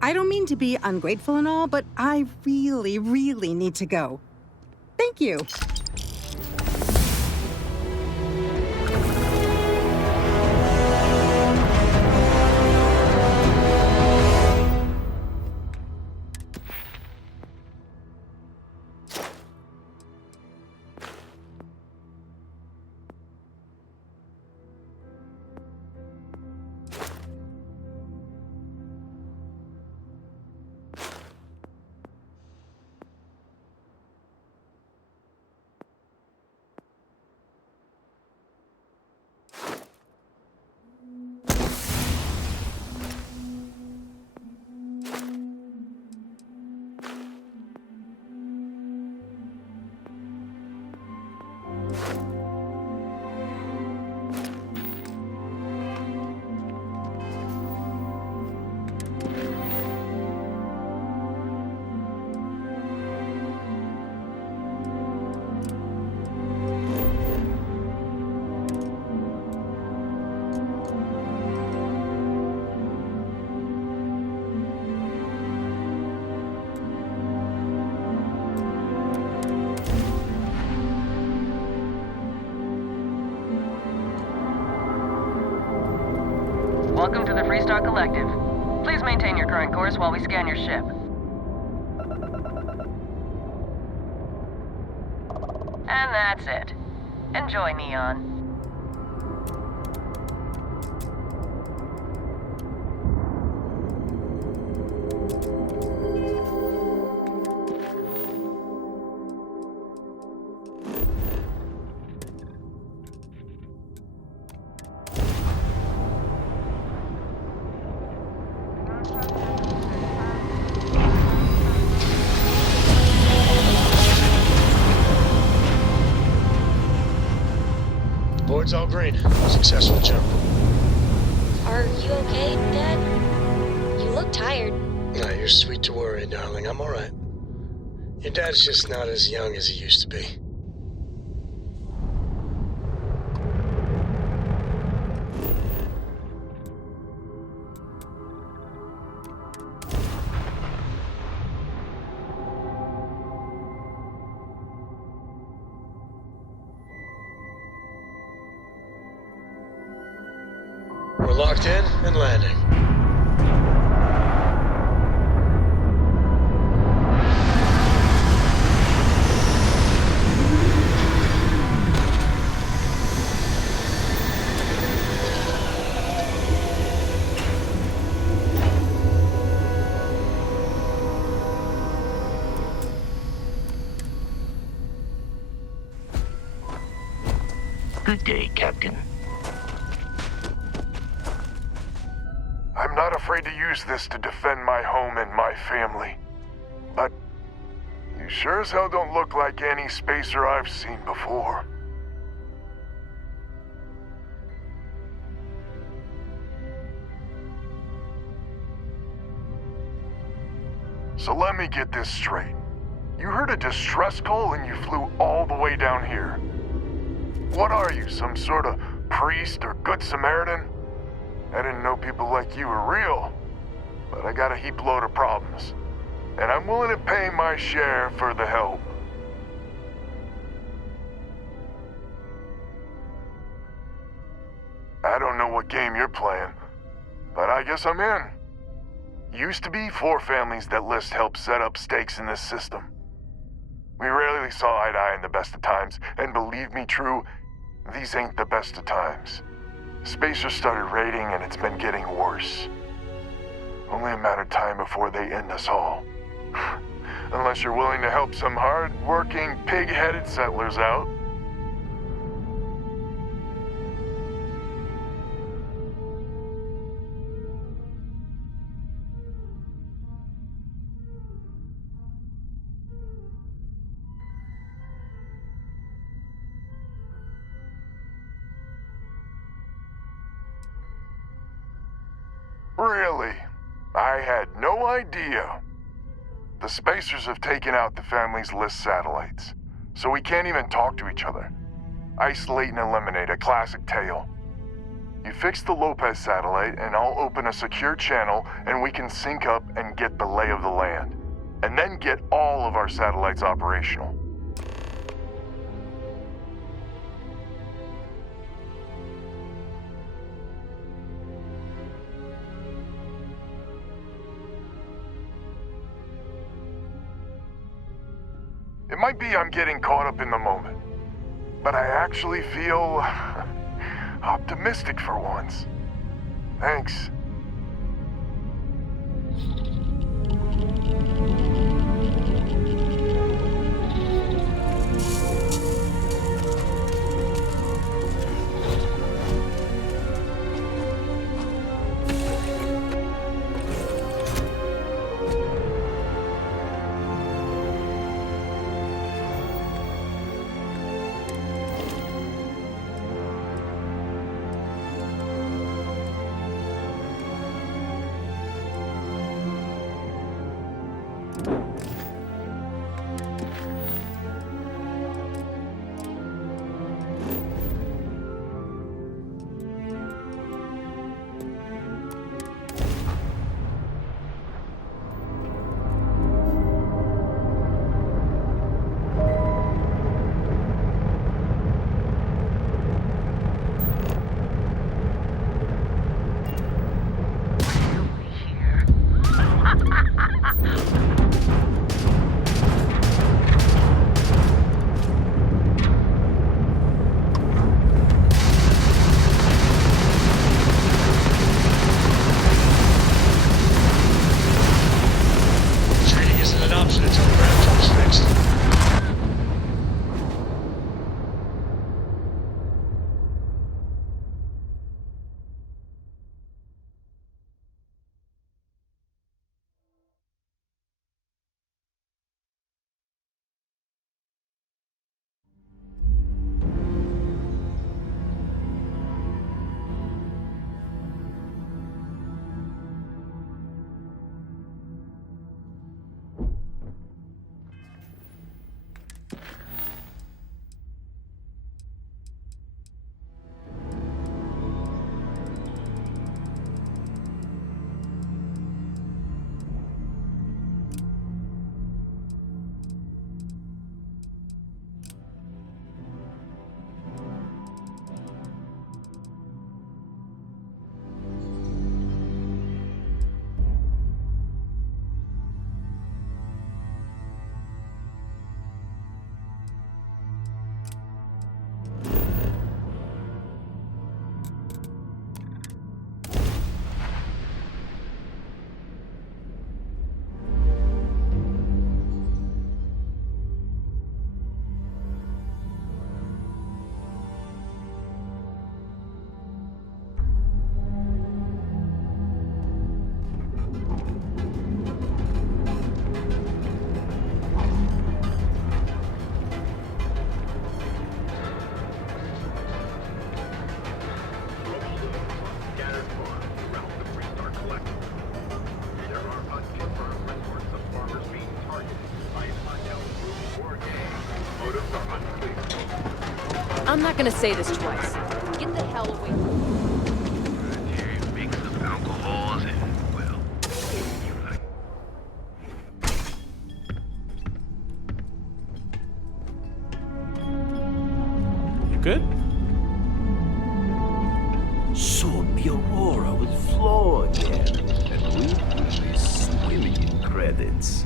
I don't mean to be ungrateful and all, but I really, really need to go. Thank you. Welcome to the Freestar Collective. Please maintain your current course while we scan your ship. And that's it. Enjoy, Neon. Board's all green. Successful jump. Are you okay, Dad? You look tired. No, you're sweet to worry, darling. I'm alright. Your dad's just not as young as he used to be. We're locked in and landing. Good day, Captain. I'm not afraid to use this to defend my home and my family. But you sure as hell don't look like any spacer I've seen before. So let me get this straight. You heard a distress call and you flew all the way down here. What are you, some sort of priest or good Samaritan? I didn't know people like you were real, but I got a heap load of problems. And I'm willing to pay my share for the help. I don't know what game you're playing, but I guess I'm in. Used to be 4 families that list help set up stakes in this system. We rarely saw eye to eye in the best of times, and believe me true, these ain't the best of times. Spacers started raiding and it's been getting worse. Only a matter of time before they end us all. Unless you're willing to help some hard-working, pig-headed settlers out. Really? I had no idea. The Spacers have taken out the family's list satellites, so we can't even talk to each other. Isolate and eliminate, a classic tale. You fix the Lopez satellite, and I'll open a secure channel, and we can sync up and get the lay of the land. And then get all of our satellites operational. It might be I'm getting caught up in the moment, but I actually feel optimistic for once. Thanks. I'm not gonna say this twice. Get the hell away from me. Mix of alcohols and, well, You good? Soon the Aurora will flow again, and we will be swimming in credits.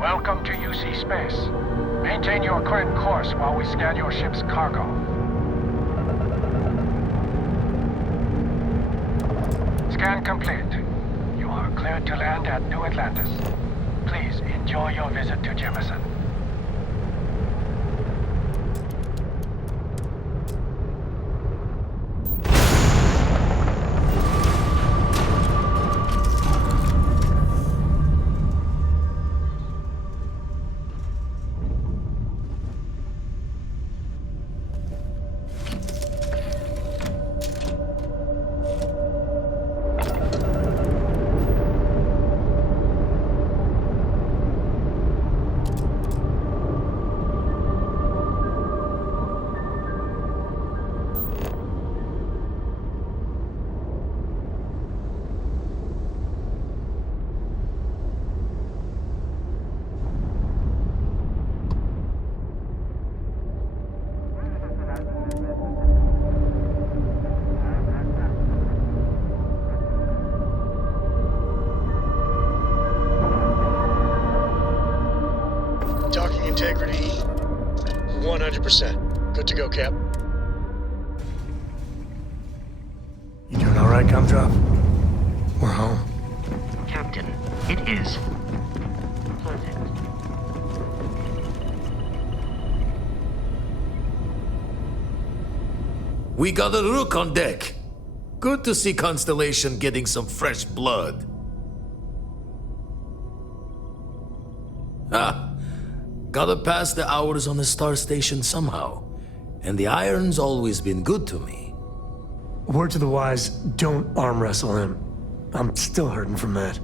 Welcome to UC Space. Maintain your current course while we scan your ship's cargo. Scan complete. You are cleared to land at New Atlantis. Please enjoy your visit to Jefferson. Docking integrity, 100%. Good to go, Cap. You doing all right, Gumdrop? We're home. Captain, it is. Perfect. We got a Rook on deck. Good to see Constellation getting some fresh blood. Gotta pass the hours on the Star Station somehow. And the Iron's always been good to me. Word to the wise, don't arm wrestle him. I'm still hurting from that.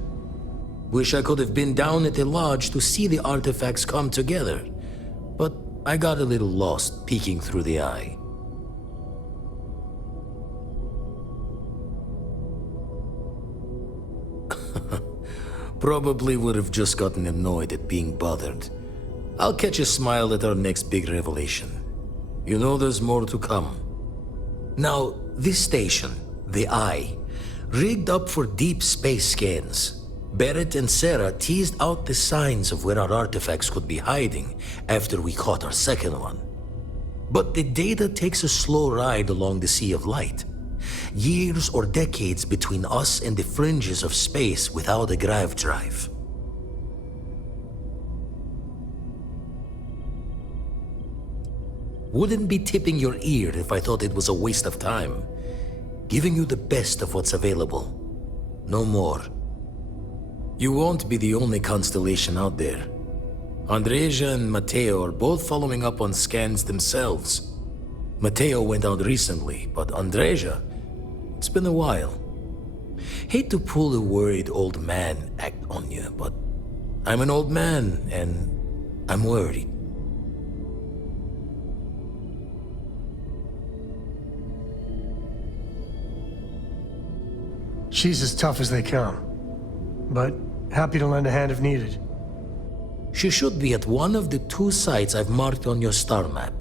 Wish I could have been down at the lodge to see the artifacts come together. But I got a little lost peeking through the eye. Probably would have just gotten annoyed at being bothered. I'll catch a smile at our next big revelation. You know there's more to come. Now, this station, the Eye, rigged up for deep space scans. Barrett and Sarah teased out the signs of where our artifacts could be hiding after we caught our second one. But the data takes a slow ride along the Sea of Light. Years or decades between us and the fringes of space without a grav drive. Wouldn't be tipping your ear if I thought it was a waste of time. Giving you the best of what's available. No more. You won't be the only constellation out there. Andreja and Matteo are both following up on scans themselves. Matteo went out recently, but Andreja, it's been a while. Hate to pull a worried old man act on you, but I'm an old man and I'm worried. She's as tough as they come, but happy to lend a hand if needed. She should be at one of the 2 sites I've marked on your star map.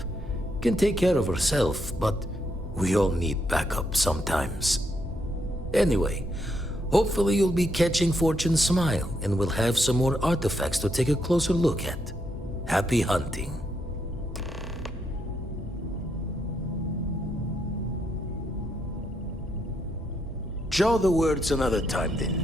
Can take care of herself, but we all need backup sometimes. Anyway, hopefully you'll be catching Fortune's smile and we'll have some more artifacts to take a closer look at. Happy hunting. Jaw the words another time then.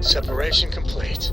Separation complete.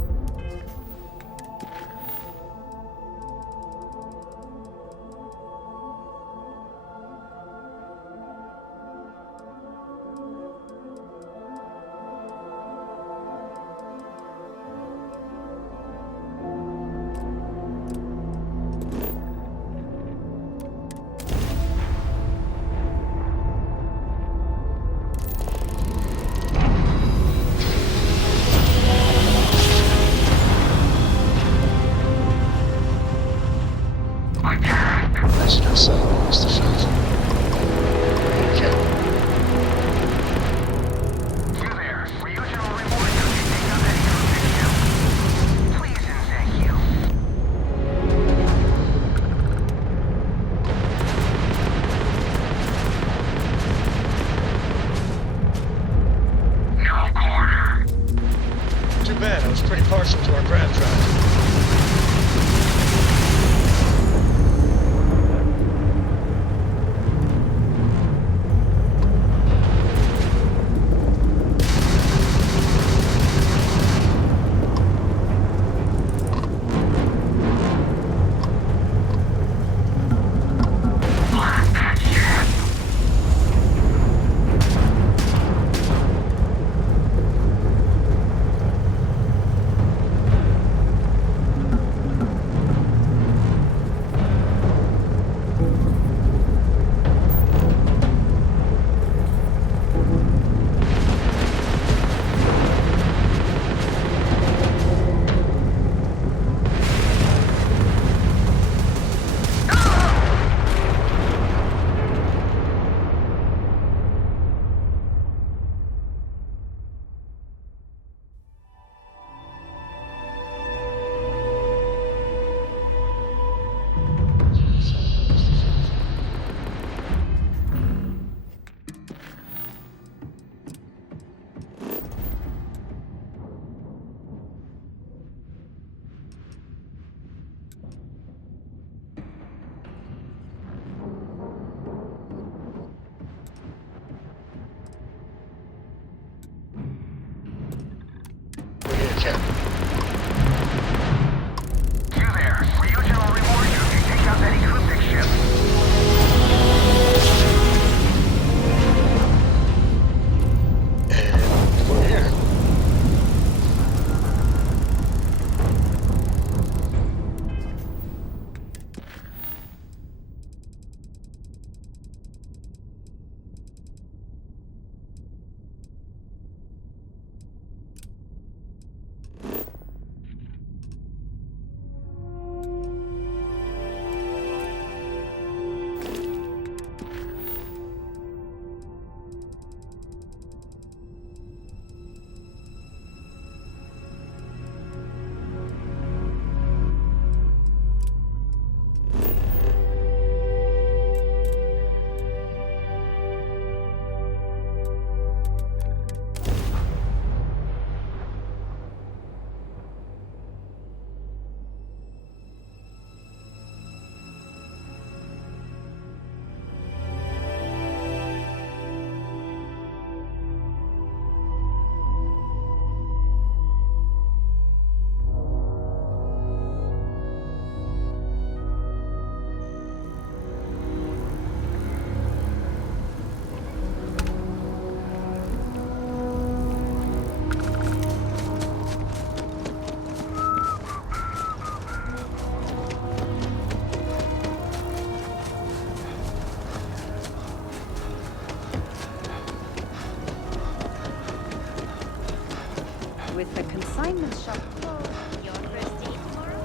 this shop closed. Your first day tomorrow?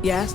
Yes?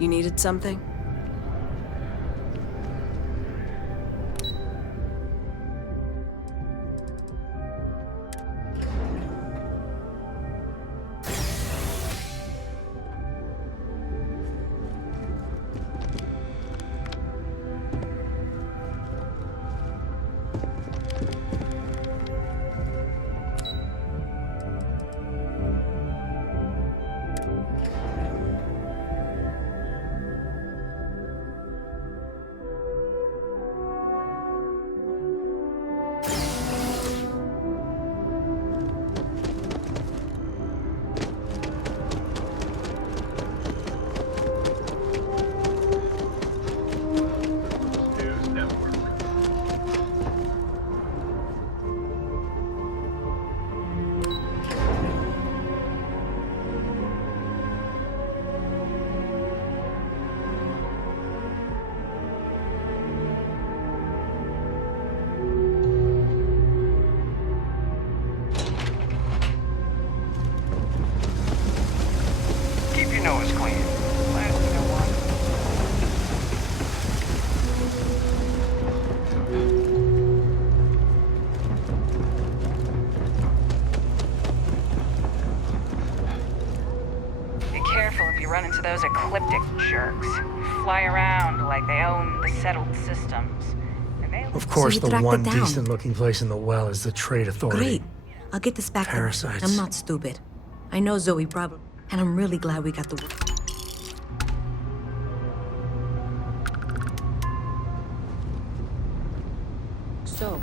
You needed something? Nose clean. Last thing I want. Be careful if you run into those ecliptic jerks. Fly around like they own the settled systems. Of course, So you the tracked one it down. decent-looking place in the well is the Trade Authority. Great. I'll get this back. Parasites. I'm not stupid. I know Zoe probably, and I'm really glad we got the. So.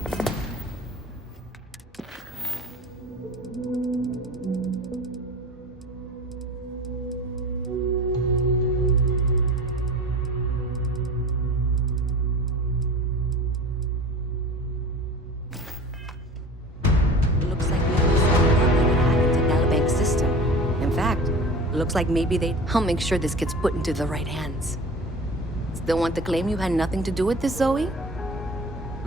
Looks like maybe I'll make sure this gets put into the right hands. Still want to claim you had nothing to do with this, Zoe?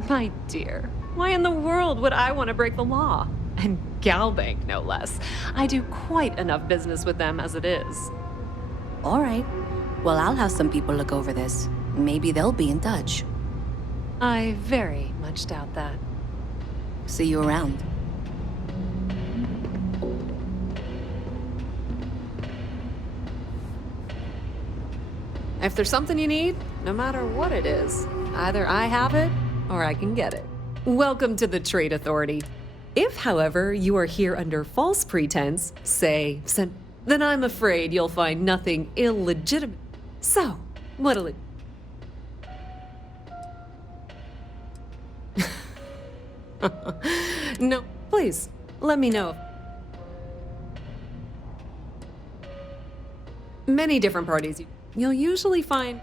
My dear, why in the world would I want to break the law? And Galbank, no less. I do quite enough business with them as it is. All right. Well, I'll have some people look over this. Maybe they'll be in touch. I very much doubt that. See you around. If there's something you need, no matter what it is, either I have it or I can get it. Welcome to the Trade Authority. If, however, you are here under false pretense, say, then I'm afraid you'll find nothing illegitimate. So, what'll it... No, please, let me know. Many different parties. You'll usually find...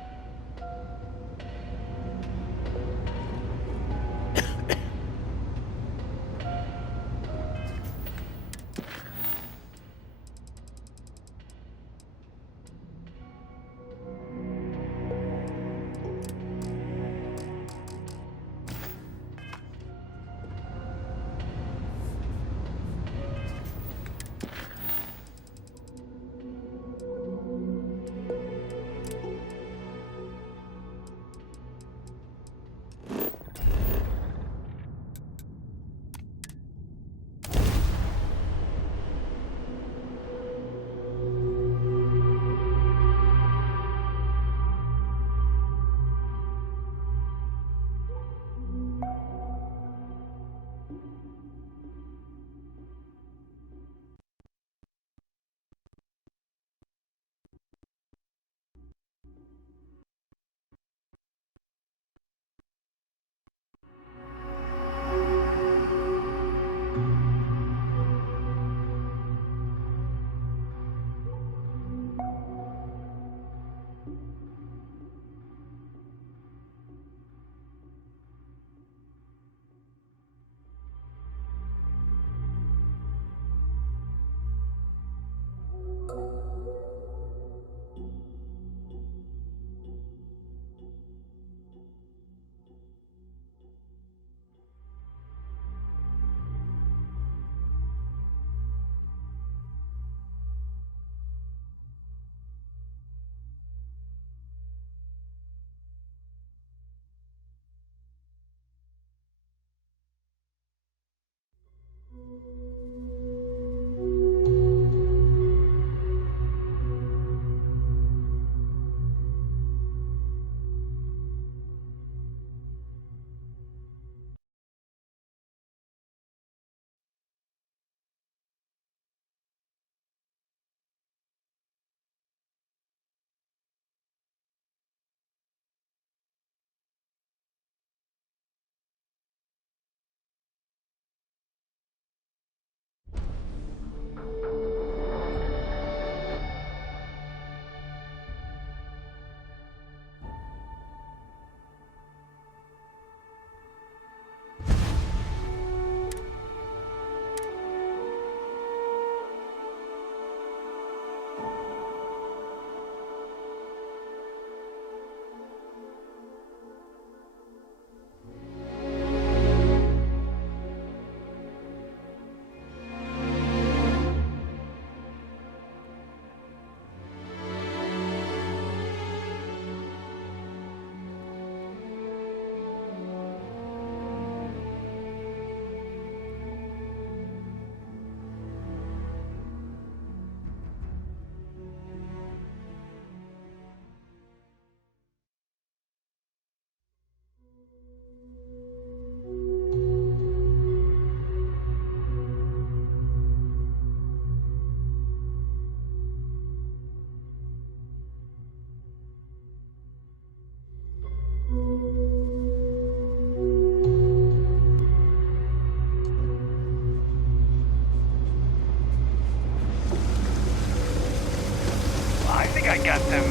I got them.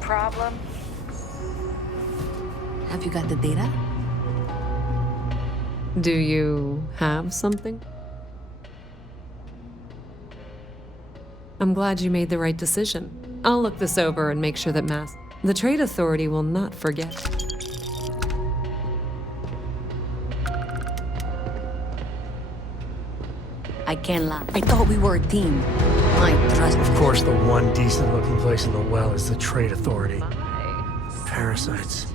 Problem? Have you got the data? Do you have something? I'm glad you made the right decision. I'll look this over and make sure that the Trade Authority will not forget. I can't lie. I thought we were a team. I trust. Of course, the one decent-looking place in the well is the Trade Authority. Parasites.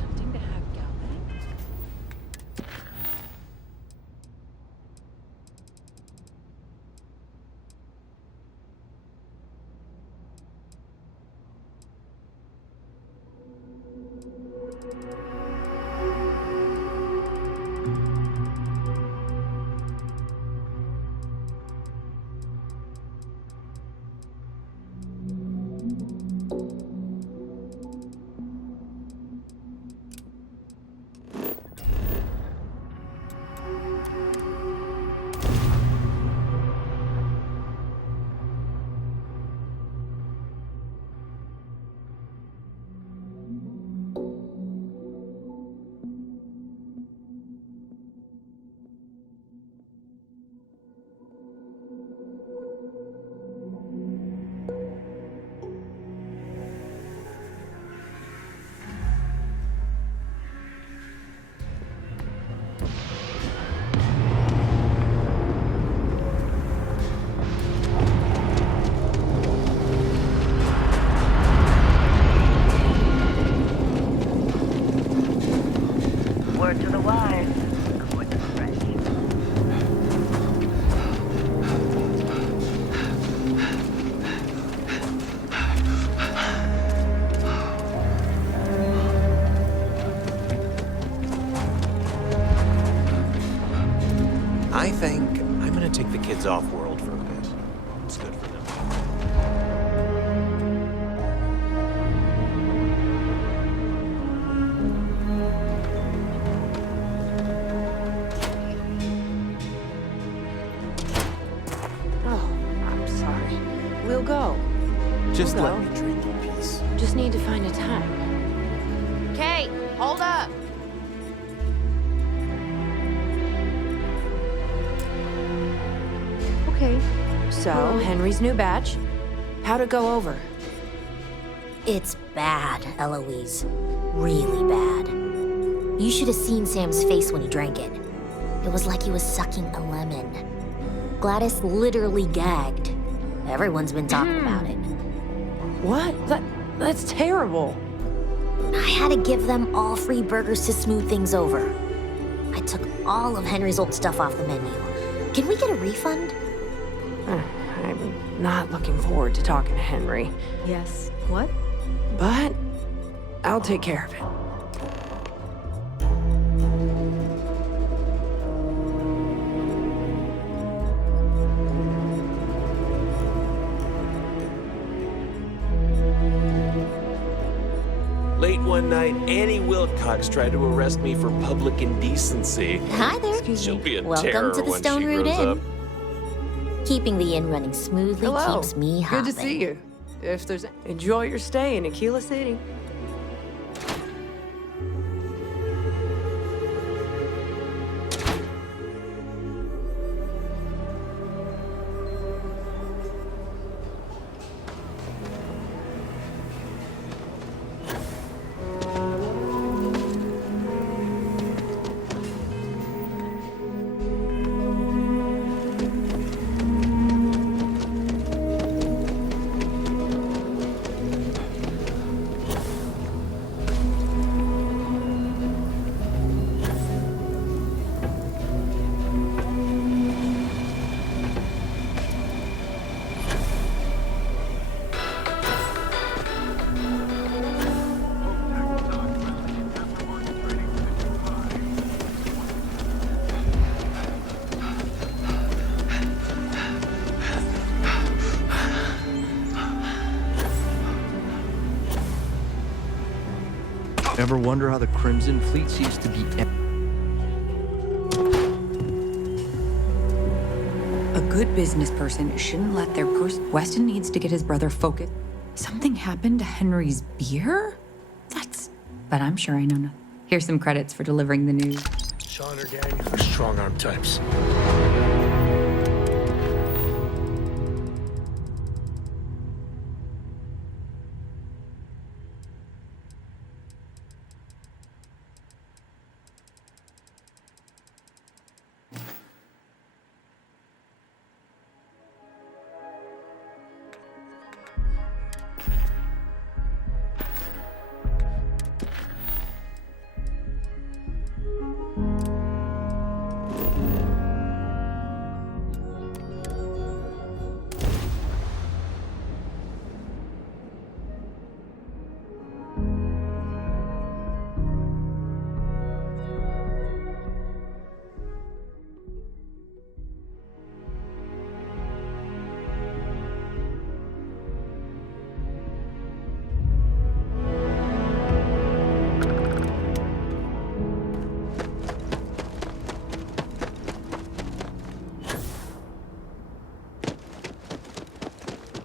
Word to the wise. Avoid the French. I think I'm gonna take the kids off world for a bit. It's good for them. Oh, I'm sorry. We'll go. Just We'll let go. me drink in peace. Just need to find a time. Kate, hold up. Okay. So, Henry's new batch. How'd it go over? It's bad, Eloise. Really bad. You should have seen Sam's face when he drank it. It was like he was sucking a lemon. Gladys literally gagged. Everyone's been talking about it. What? That's terrible. I had to give them all free burgers to smooth things over. I took all of Henry's old stuff off the menu. Can we get a refund? I'm not looking forward to talking to Henry. Yes. What? But I'll take care of it. Late one night, Annie Wilcox tried to arrest me for public indecency. Hi there. She'll be a Welcome terror to the when Stone she Root grows Inn. up. Keeping the inn running smoothly Hello. keeps me hopping. Good to see you. If there's enjoy your stay in Aquila City. Ever wonder how the Crimson Fleet seems to be... A good business person shouldn't let their Weston needs to get his brother focused. Something happened to Henry's beer? But I'm sure I know nothing. Here's some credits for delivering the news. Shaw and her gang are strong-arm types.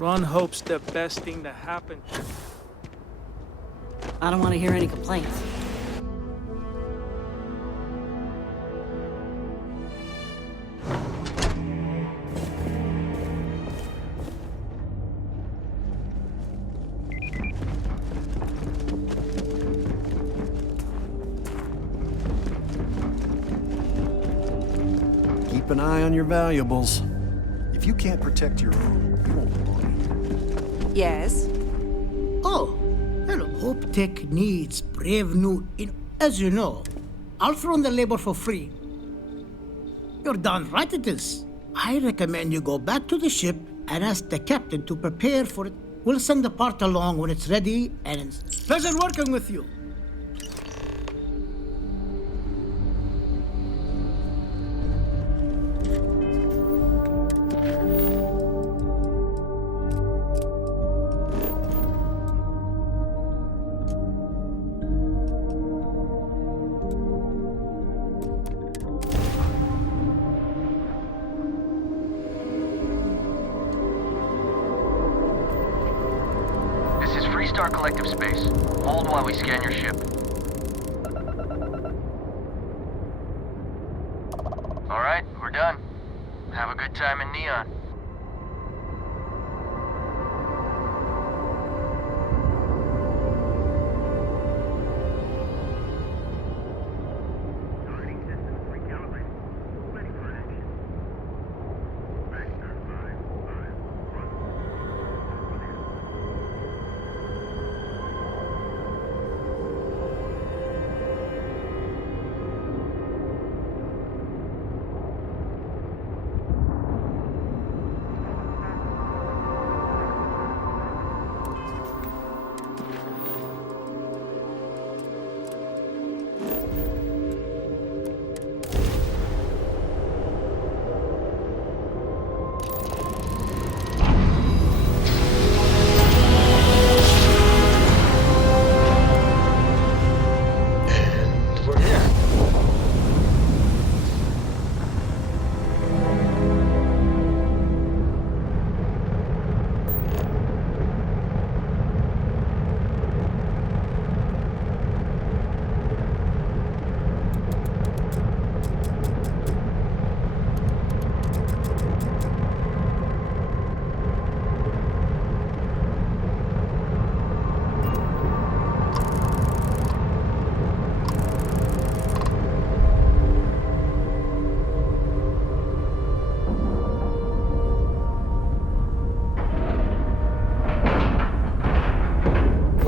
Ron hopes the best thing to happen. I don't want to hear any complaints. Keep an eye on your valuables. If you can't protect your own, you won't belong. Yes? Oh, hello. Hope Tech needs brave new... As you know, I'll throw in the labor for free. You're darn right it is. I recommend you go back to the ship and ask the captain to prepare for it. We'll send the part along when it's ready, and it's a pleasure working with you. Restart collective space. Hold while we scan your ship. Alright, we're done. Have a good time in Neon.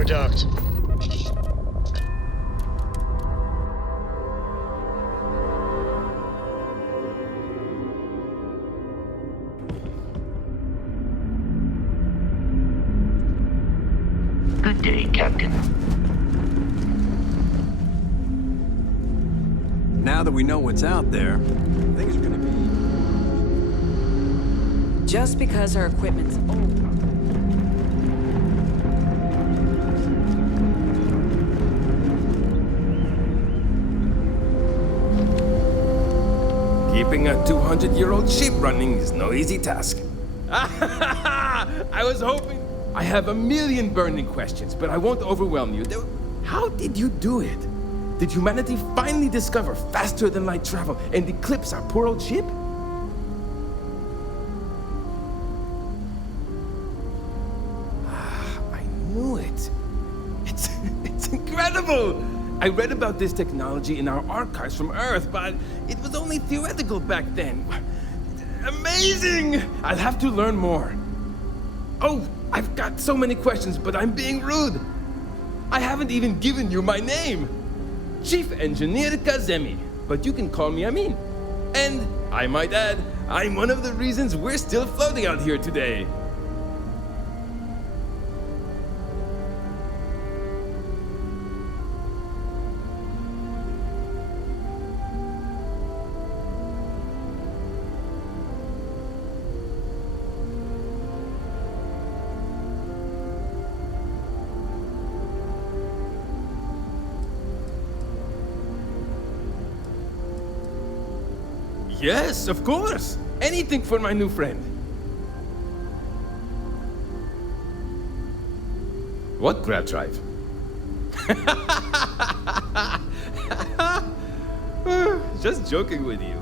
Docked. Good day, Captain. Now that we know what's out there, things are gonna be... Just because our equipment's old. Keeping a 200-year-old ship running is no easy task. I was hoping... I have a million burning questions, but I won't overwhelm you. How did you do it? Did humanity finally discover faster-than-light travel and eclipse our poor old ship? I knew it. It's incredible! I read about this technology in our archives from Earth, but it was only theoretical back then. Amazing! I'll have to learn more. Oh, I've got so many questions, but I'm being rude. I haven't even given you my name. Chief Engineer Kazemi, but you can call me Amin. And, I might add, I'm one of the reasons we're still floating out here today. Yes, of course. Anything for my new friend. What grab drive? Just joking with you.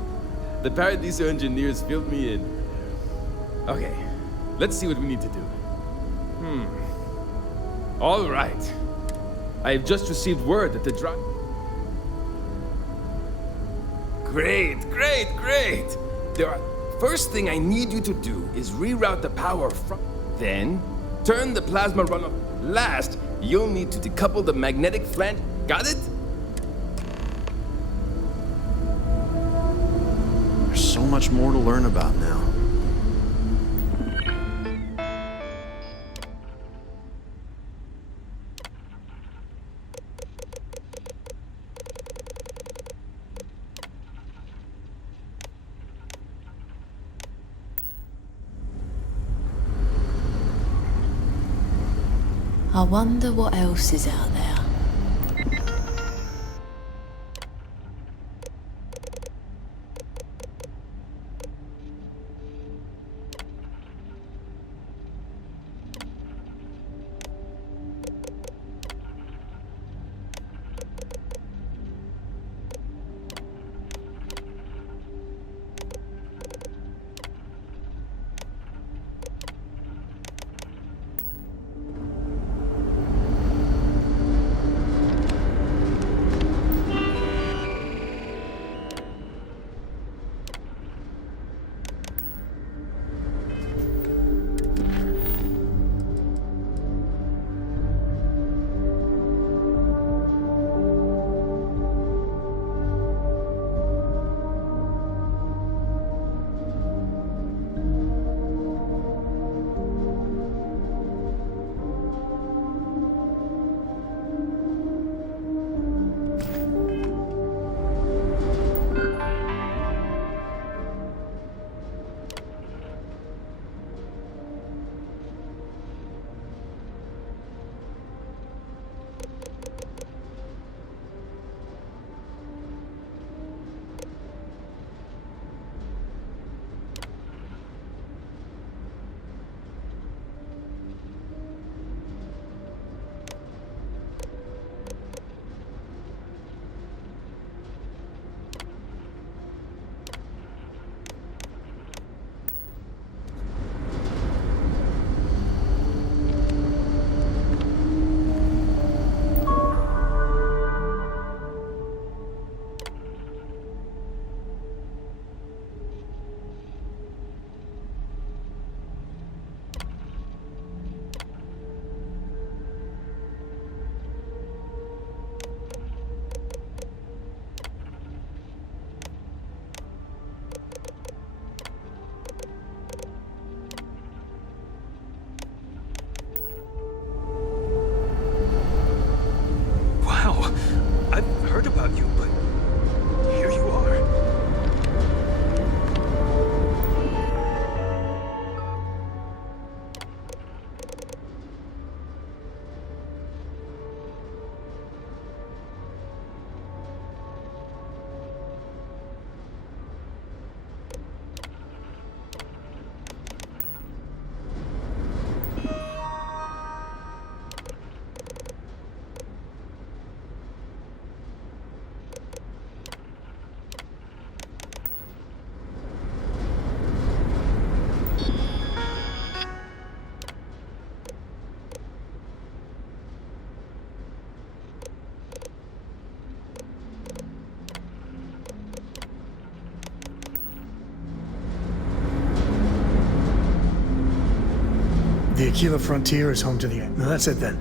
The Paradiso engineers filled me in. Okay, let's see what we need to do. All right. I have just received word that the drive... Great. First thing I need you to do is reroute the power from... Then, turn the plasma runoff. Last, you'll need to decouple the magnetic flange. Got it? There's so much more to learn about now. I wonder what else is out there. Tequila Frontier is home to the... No, that's it then.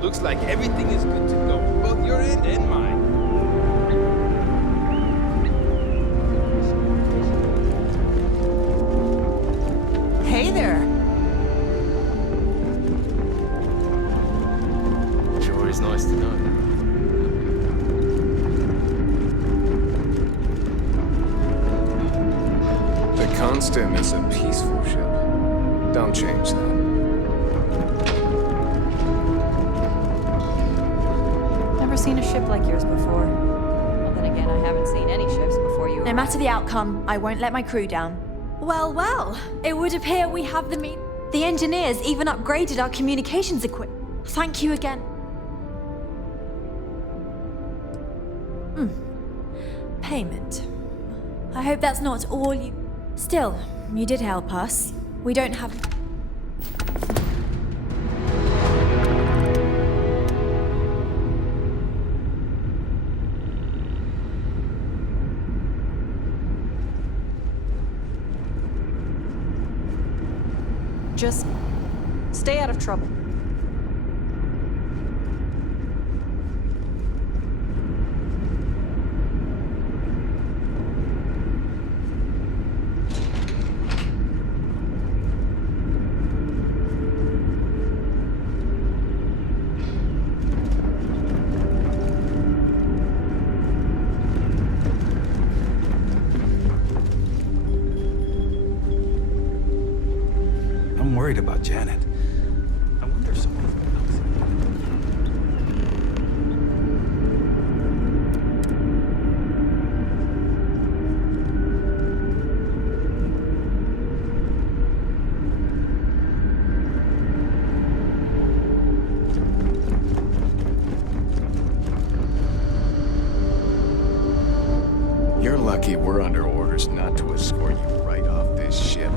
Looks like everything is good to go, both your end and mine. Hey there. Sure is nice to know. The Constant is a peaceful ship. Don't change that. Never seen a ship like yours before. Well, then again, I haven't seen any ships before you. No matter the outcome, I won't let my crew down. Well, well, it would appear we have the mean. The engineers even upgraded our communications equipment. Thank you again. Payment. I hope that's not all you... Still, you did help us. We don't have... Just stay out of trouble. I'm worried about Janet. I wonder if someone's been outside. You're lucky we're under orders not to escort you right off this ship.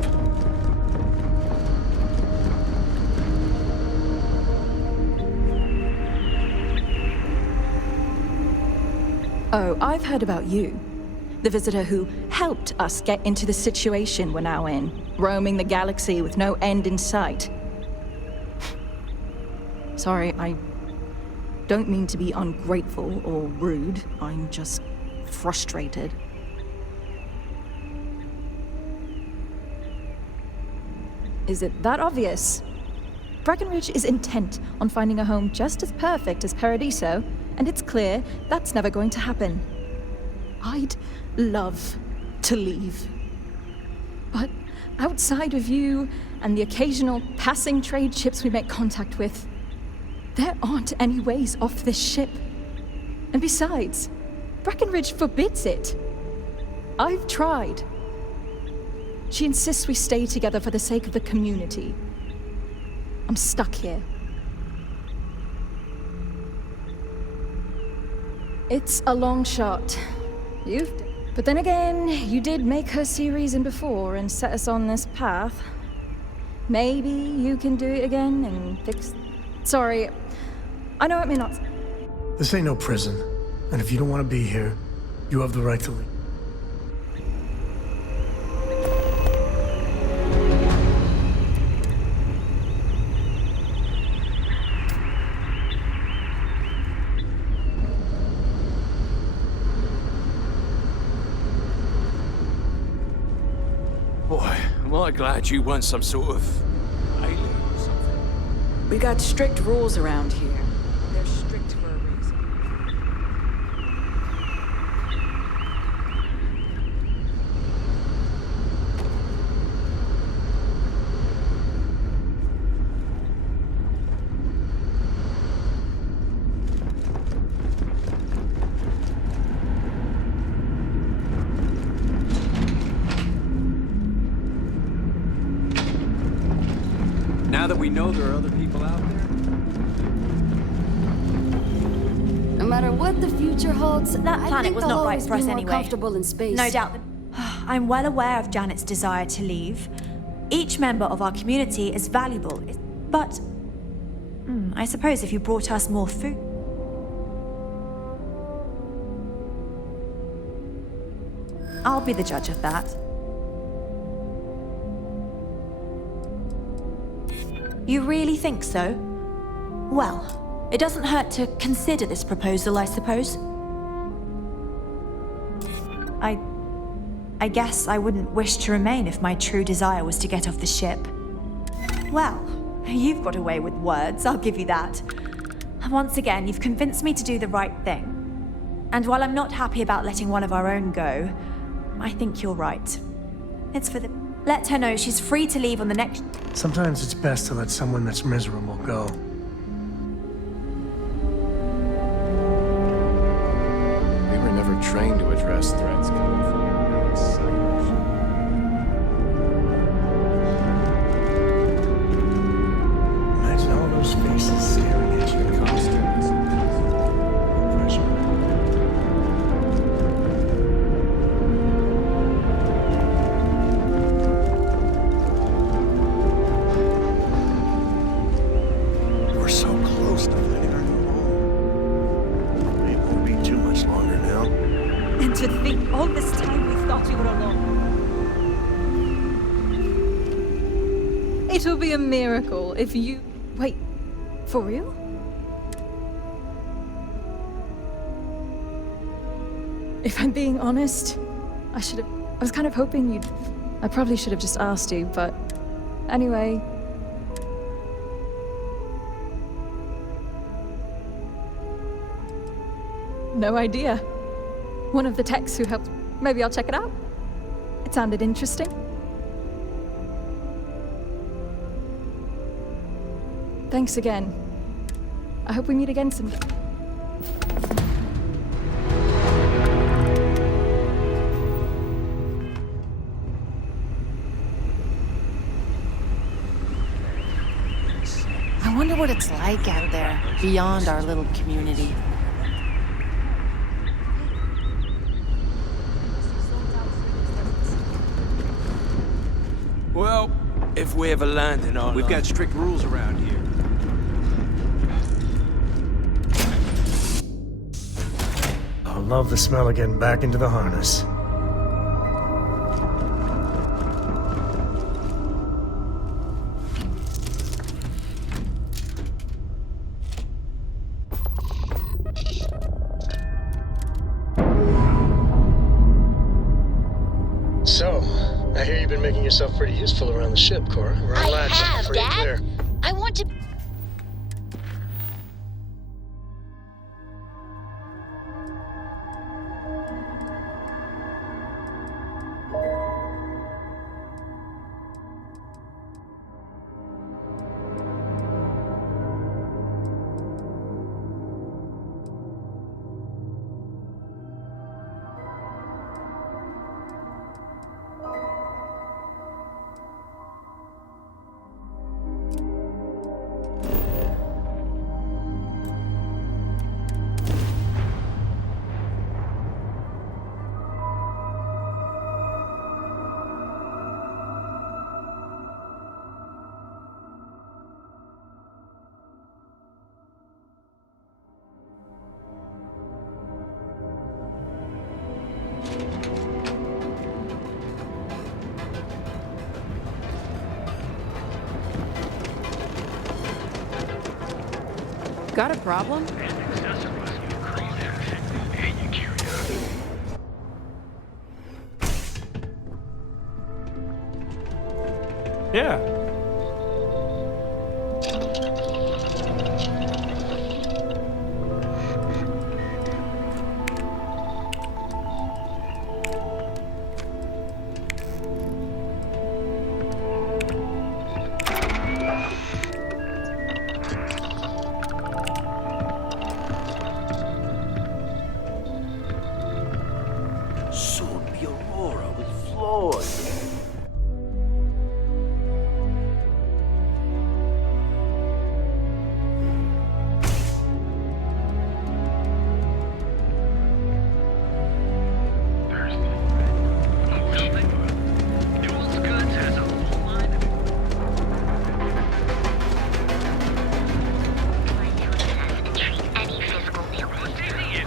Oh, I've heard about you. The visitor who helped us get into the situation we're now in, roaming the galaxy with no end in sight. Sorry, I don't mean to be ungrateful or rude. I'm just frustrated. Is it that obvious? Breckenridge is intent on finding a home just as perfect as Paradiso, and it's clear that's never going to happen. I'd love to leave. But outside of you and the occasional passing trade ships we make contact with, there aren't any ways off this ship. And besides, Breckenridge forbids it. I've tried. She insists we stay together for the sake of the community. I'm stuck here. It's a long shot. But then again, you did make her see reason before and set us on this path. Maybe you can do it again and fix... Sorry, I know it may not... This ain't no prison, and if you don't want to be here, you have the right to leave. glad you weren't some sort of alien or something. We got strict rules around here. They're strict for a reason. Now that we know there are other people out there, No matter what the future holds, That I planet think was they'll not right always for us be more anyway. comfortable in space. No doubt that. I'm well aware of Janet's desire to leave. Each member of our community is valuable, but I suppose if you brought us more food. I'll be the judge of that. You really think so? Well, it doesn't hurt to consider this proposal, I suppose. I guess I wouldn't wish to remain if my true desire was to get off the ship. Well, you've got away with words, I'll give you that. Once again, you've convinced me to do the right thing. And while I'm not happy about letting one of our own go, I think you're right. It's for the... Let her know she's free to leave on the next... Sometimes it's best to let someone that's miserable go. We were never trained to address threats coming from outside. Imagine all those faces staring at you. We're so close to finding our new home. It won't be too much longer now. And to think all this time we thought we were alone. It will be a miracle if you... Wait, for real? If I'm being honest, I was kind of hoping you'd... I probably should have just asked you, but... Anyway... No idea. One of the techs who helped... Maybe I'll check it out. It sounded interesting. Thanks again. I hope we meet again someday. I wonder what it's like out there, beyond our little community. Well, if we ever land in our we've got strict rules around here. I love the smell of getting back into the harness. So, I hear you've been making yourself pretty useful around the ship, Cora. We're all I have, free and Dad. clear. I want to... Got a problem? Yeah. Soon be Aurora with Floyd.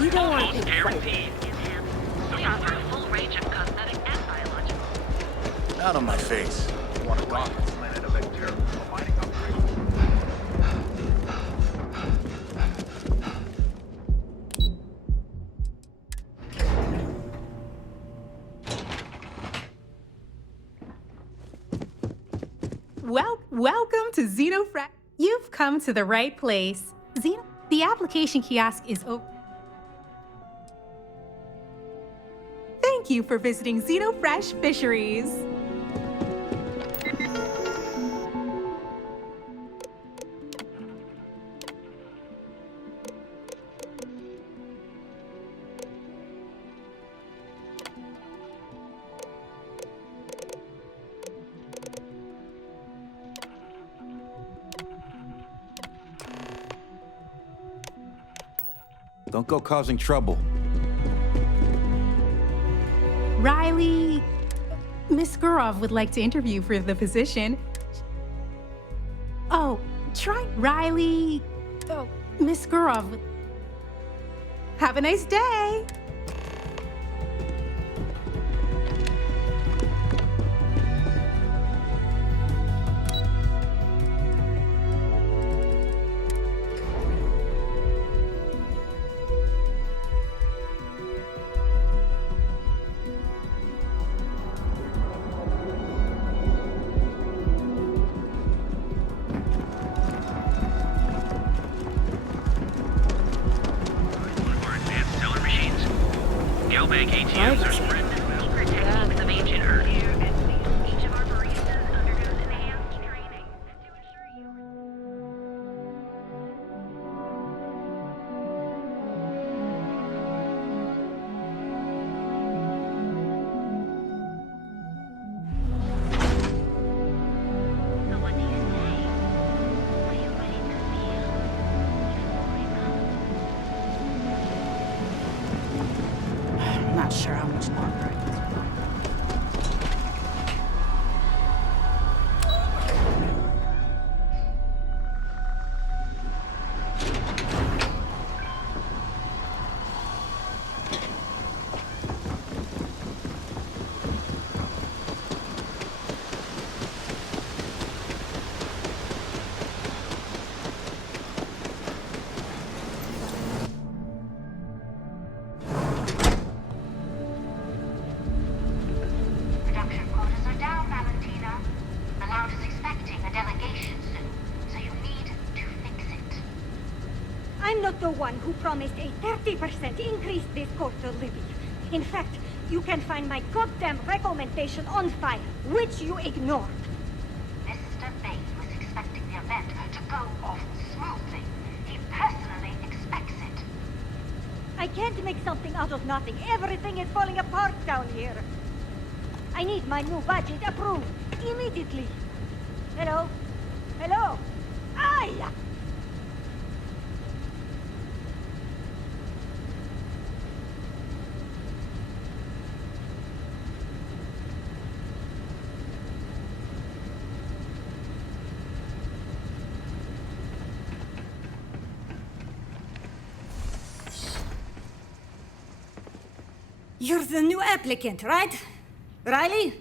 You don't want to take fright. We offer a full range of cosmetic and biological. Out of my face. Want a gauntlet? Welcome to Xenofract. You've come to the right place. The application kiosk is open. Thank you for visiting Xenofresh Fisheries. Don't go causing trouble. Riley, Miss Gurov would like to interview for the position. Oh, try Riley. Oh, Miss Gurov. Have a nice day. Gelbag ATMs are spread with techniques of ancient Earth. Each of our baristas undergoes enhanced training to ensure you... So what do you say? Are you ready to feel before we come? Not sure how much longer. Production quotas are down, Valentina. The Loud is expecting a delegation soon, so you need to fix it. I'm not the one who promised a 30% increase this quarter, Libby. In fact, you can find my goddamn recommendation on file, which you ignored. Mr. Bain was expecting the event to go off smoothly. He personally expects it. I can't make something out of nothing. Everything is falling apart down here. I need my new budget approved immediately. Hello? Hello? Ay! You're the new applicant, right? Riley?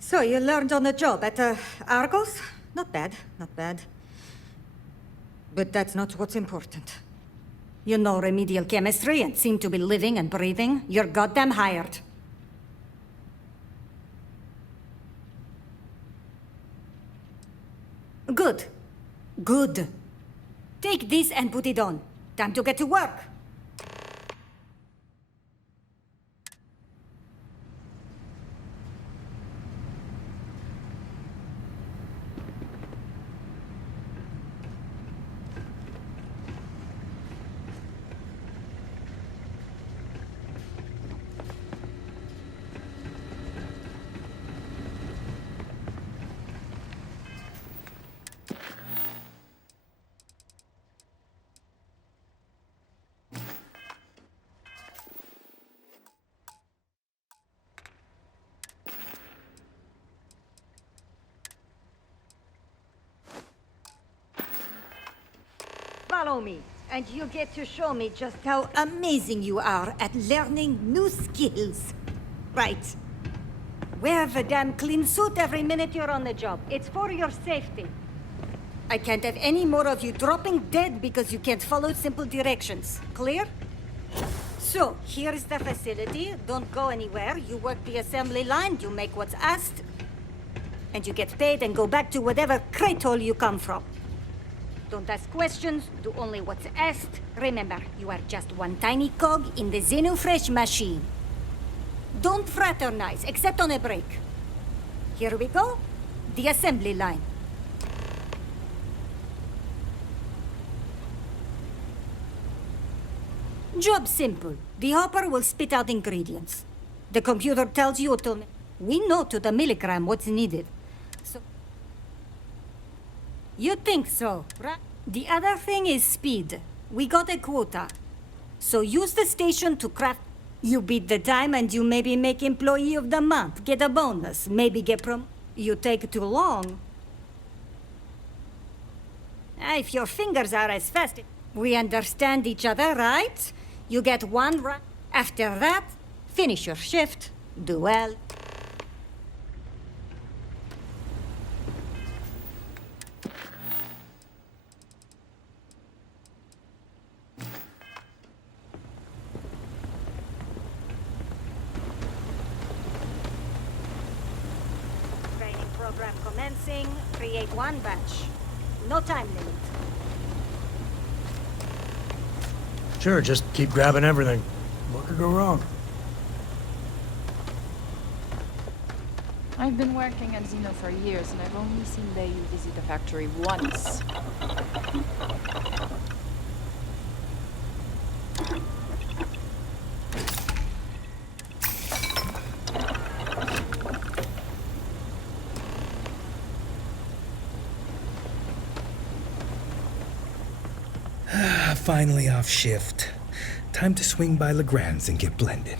So you learned on the job at Argos? Not bad, not bad. But that's not what's important. You know remedial chemistry and seem to be living and breathing. You're goddamn hired. Good. Good. Take this and put it on. Time to get to work. Follow me, and you get to show me just how amazing you are at learning new skills. Right. Wear the damn clean suit every minute you're on the job. It's for your safety. I can't have any more of you dropping dead because you can't follow simple directions. Clear? So, here is the facility. Don't go anywhere. You work the assembly line, you make what's asked, and you get paid and go back to whatever crate hole you come from. Don't ask questions, do only what's asked. Remember, you are just one tiny cog in the Xenofresh machine. Don't fraternize, except on a break. Here we go. The assembly line. Job simple. The hopper will spit out ingredients. The computer tells you to... We know to the milligram what's needed. So... You think so, right? The other thing is speed. We got a quota. So use the station to craft... You beat the time and you maybe make employee of the month, get a bonus, maybe get You take too long. If your fingers are as fast... We understand each other, right? You get one right. After that, finish your shift, do well. Training program commencing. Create one batch. No time limit. Sure, just keep grabbing everything. What could go wrong? I've been working at Xeno for years, and I've only seen Bayu visit the factory once. Finally off shift. Time to swing by Legrand's and get blended.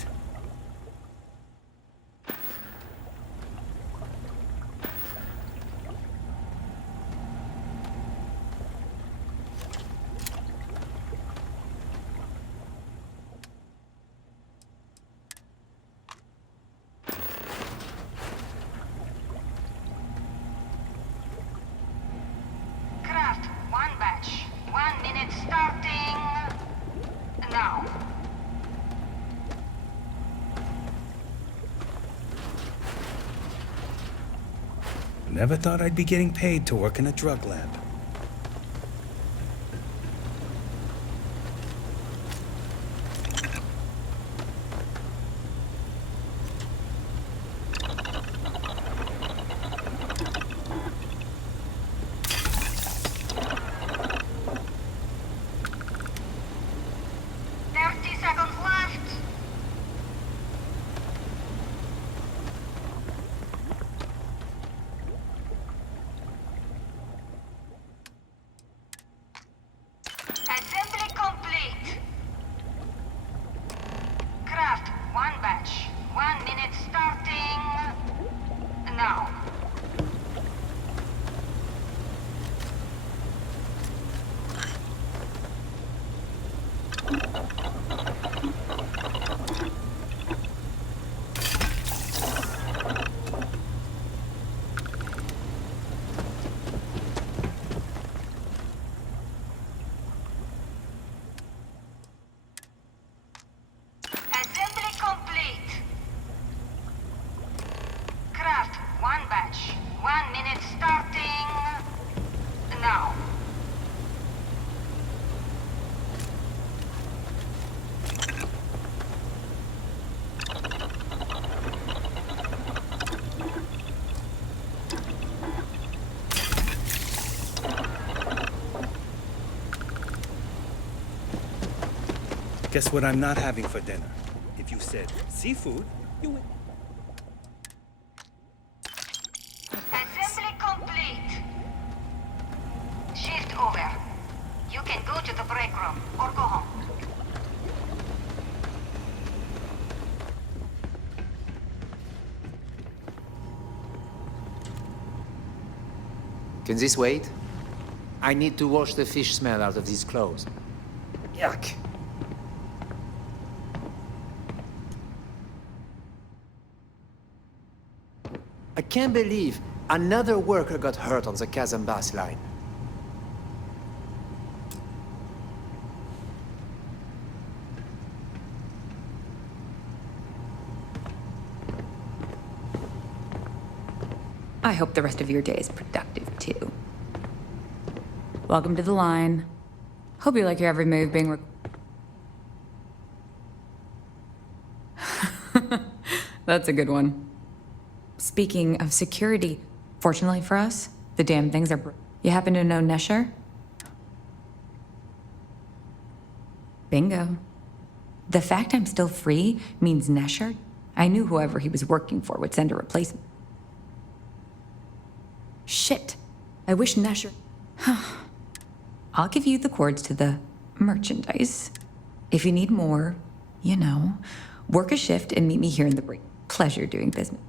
Craft one batch. 1 minute starting now. Never thought I'd be getting paid to work in a drug lab. Guess what I'm not having for dinner? If you said seafood, you win. Assembly complete. Shift over. You can go to the break room or go home. Can this wait? I need to wash the fish smell out of these clothes. Yuck. I can't believe another worker got hurt on the Kazambas line. I hope the rest of your day is productive, too. Welcome to the line. Hope you like your every move being That's a good one. Speaking of security, fortunately for us, the damn things are You happen to know Nesher? Bingo. The fact I'm still free means Nesher, I knew whoever he was working for would send a replacement. Shit. I wish Nesher... I'll give you the cords to the merchandise. If you need more, you know, work a shift and meet me here in the break. Pleasure doing business.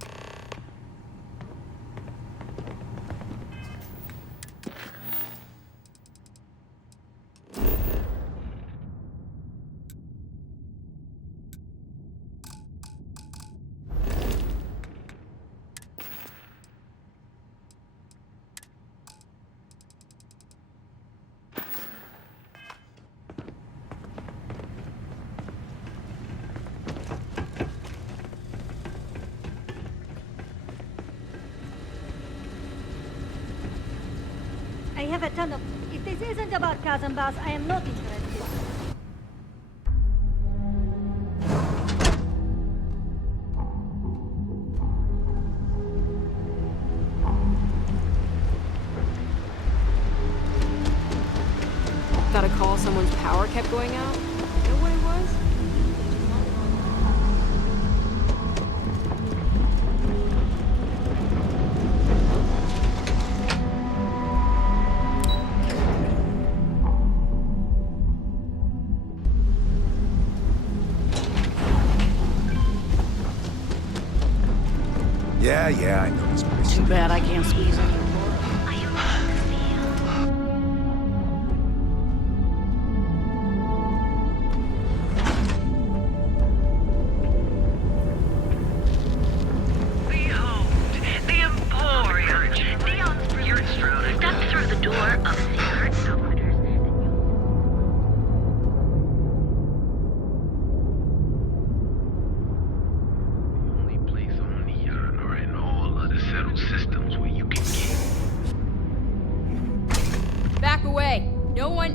I have a ton of... If this isn't about Kazambas, I am not interested. Got a call someone's power kept going out? You know what it was? Yeah, I know this place. Too bad I can't squeeze any more. Behold, the Emporium. Neon's brilliant. Step through the door of secret outfitters. Systems where you can get. Back away! No one...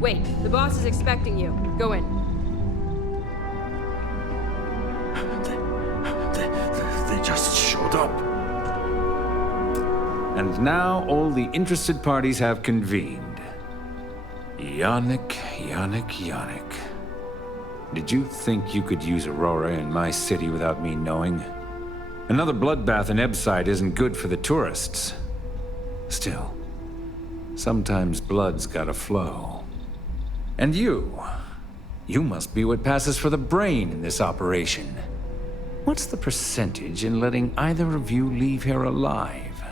Wait, the boss is expecting you. Go in. They just showed up. And now all the interested parties have convened. Yannick. Did you think you could use Aurora in my city without me knowing? Another bloodbath in Ebside isn't good for the tourists. Still, sometimes blood's gotta flow. And you must be what passes for the brain in this operation. What's the percentage in letting either of you leave here alive?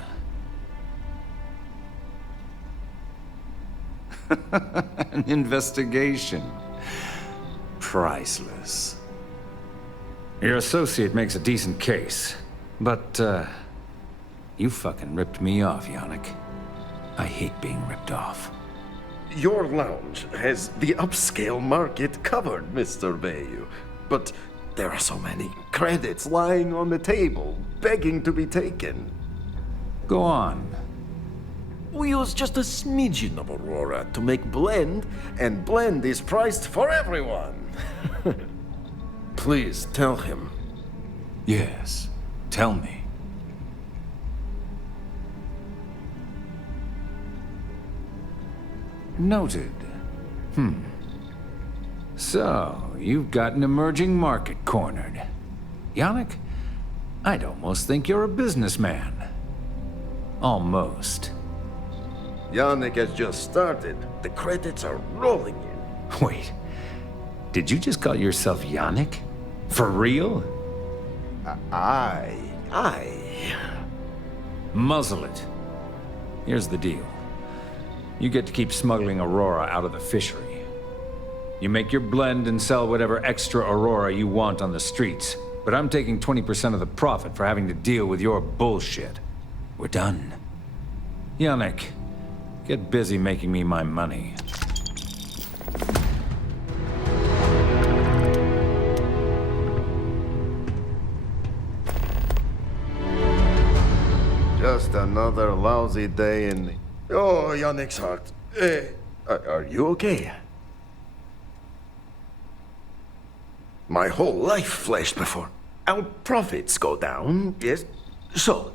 An investigation. Priceless. Your associate makes a decent case, but, you fucking ripped me off, Yannick. I hate being ripped off. Your lounge has the upscale market covered, Mr. Bayou. But there are so many credits lying on the table, begging to be taken. Go on. We use just a smidgen of Aurora to make blend, and blend is priced for everyone. Please tell him. Yes, tell me. Noted. So, you've got an emerging market cornered. Yannick, I'd almost think you're a businessman. Almost. Yannick has just started. The credits are rolling in. Wait, did you just call yourself Yannick? For real? Aye. Muzzle it. Here's the deal. You get to keep smuggling Aurora out of the fishery. You make your blend and sell whatever extra Aurora you want on the streets, but I'm taking 20% of the profit for having to deal with your bullshit. We're done. Yannick, get busy making me my money. Just another lousy day in... Oh, Yannick's heart. Are you okay? My whole life flashed before. Our profits go down, yes? So,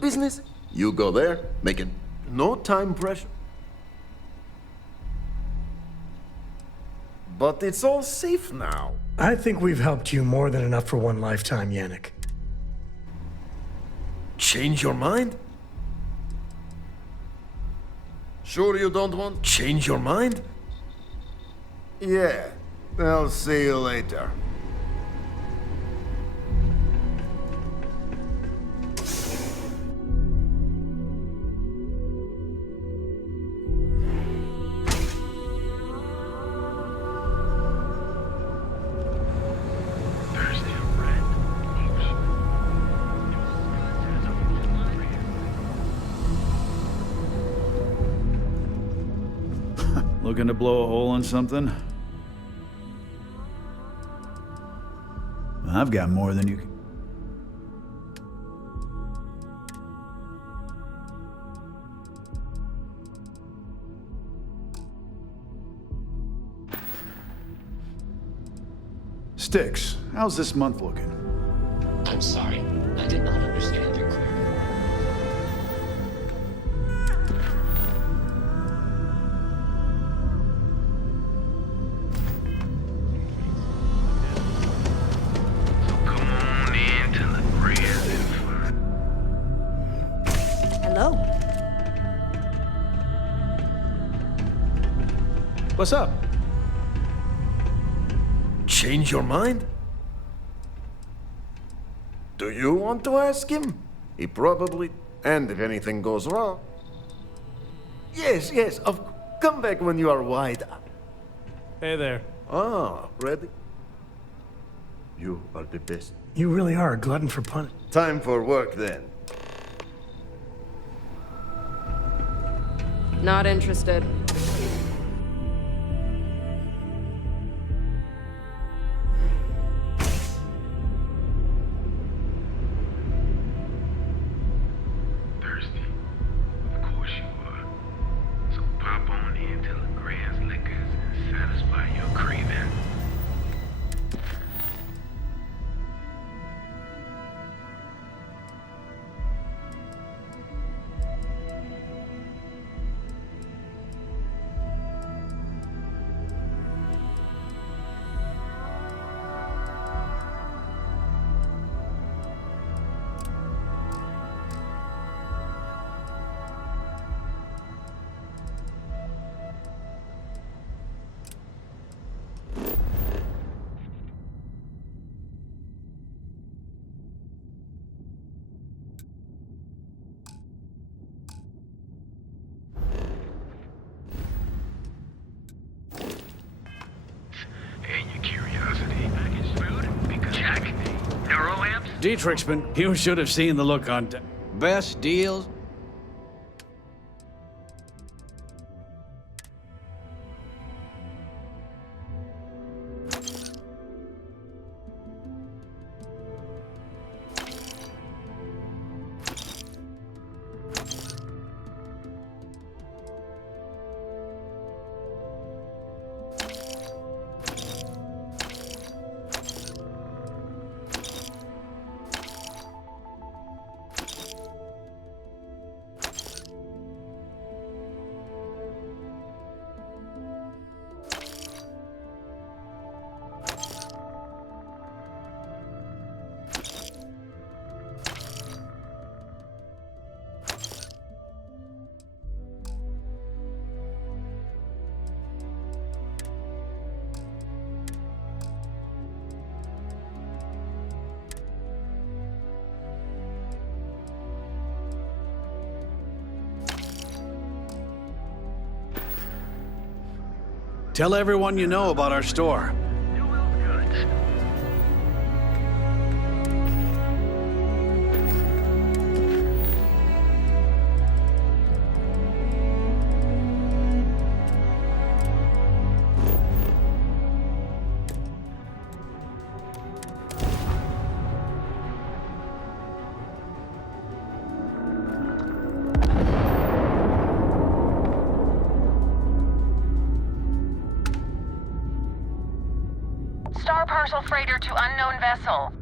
business? You go there, making no time pressure. But it's all safe now. I think we've helped you more than enough for one lifetime, Yannick. Change your mind? Sure you don't want to change your mind? Yeah, I'll see you later. Looking to blow a hole in something? I've got more than you can. Styx, how's this month looking? I'm sorry. I did not understand your query. Hello. What's up? Change your mind? Do you want to ask him? He probably... And if anything goes wrong... Yes, come back when you are wide. Hey there. Ah, ready? You are the best. You really are a glutton for punishment. Time for work then. Not interested. Thirsty? Of course you are. So pop on into LeGrand's Liquors and satisfy your craving. Dietrichman, you should have seen the look on... Best deals? Tell everyone you know about our store. Star parcel freighter to unknown vessel.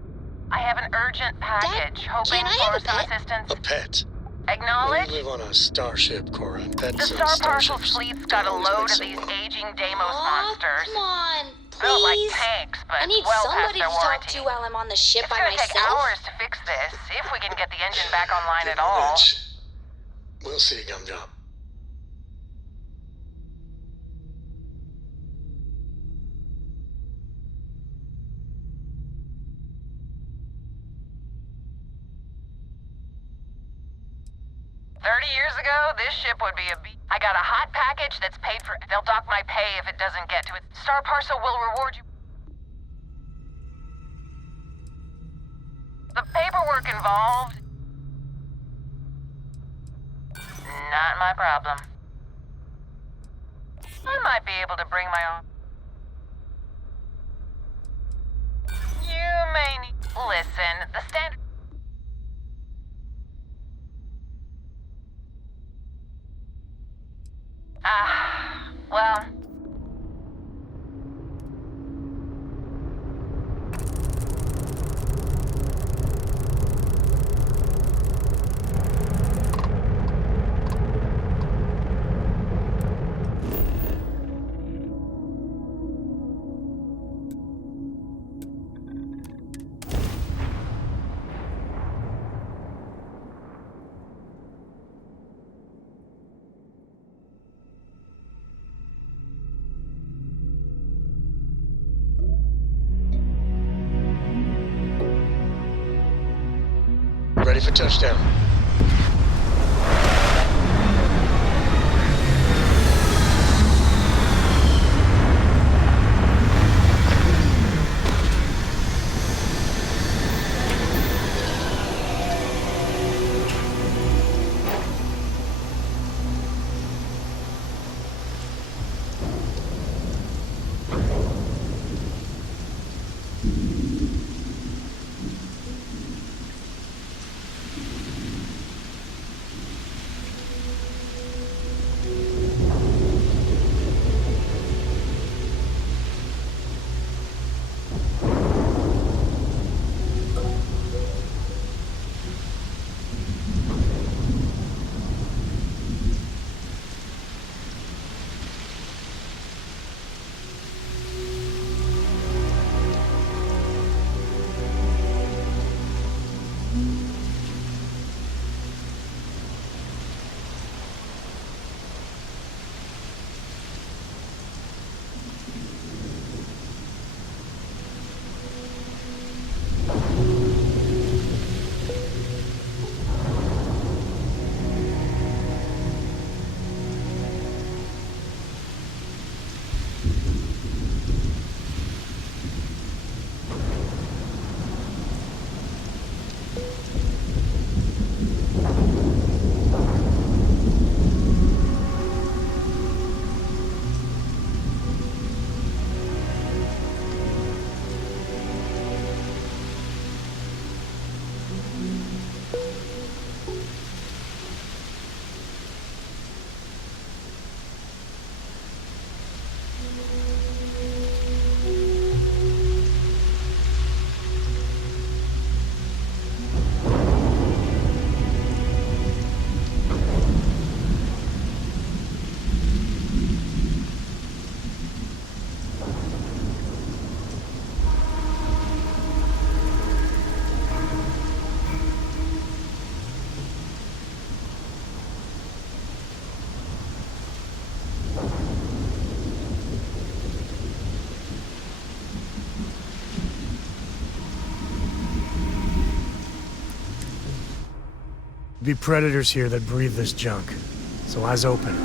I have an urgent package, hoping for some assistance. A pet. Acknowledge? We live on a starship, Cora. Pets The and Star Parcel starships fleet's got a don't always load mix of so these well. aging Deimos monsters. Come on, Built like please. tanks, but I need well past somebody to their talk warranty. to while I'm on the ship It's by gonna myself. take hours to fix this, if we can get the engine back online at all. We'll see, Gumdrop. $30 years ago, this ship would be I got a hot package that's paid for. They'll dock my pay if it doesn't get to it. Star Parcel will reward you. The paperwork involved. Not my problem. I might be able to bring my own. You may need. Listen, the standard. Well. Ready for touchdown. Be predators here that breathe this junk. So eyes open.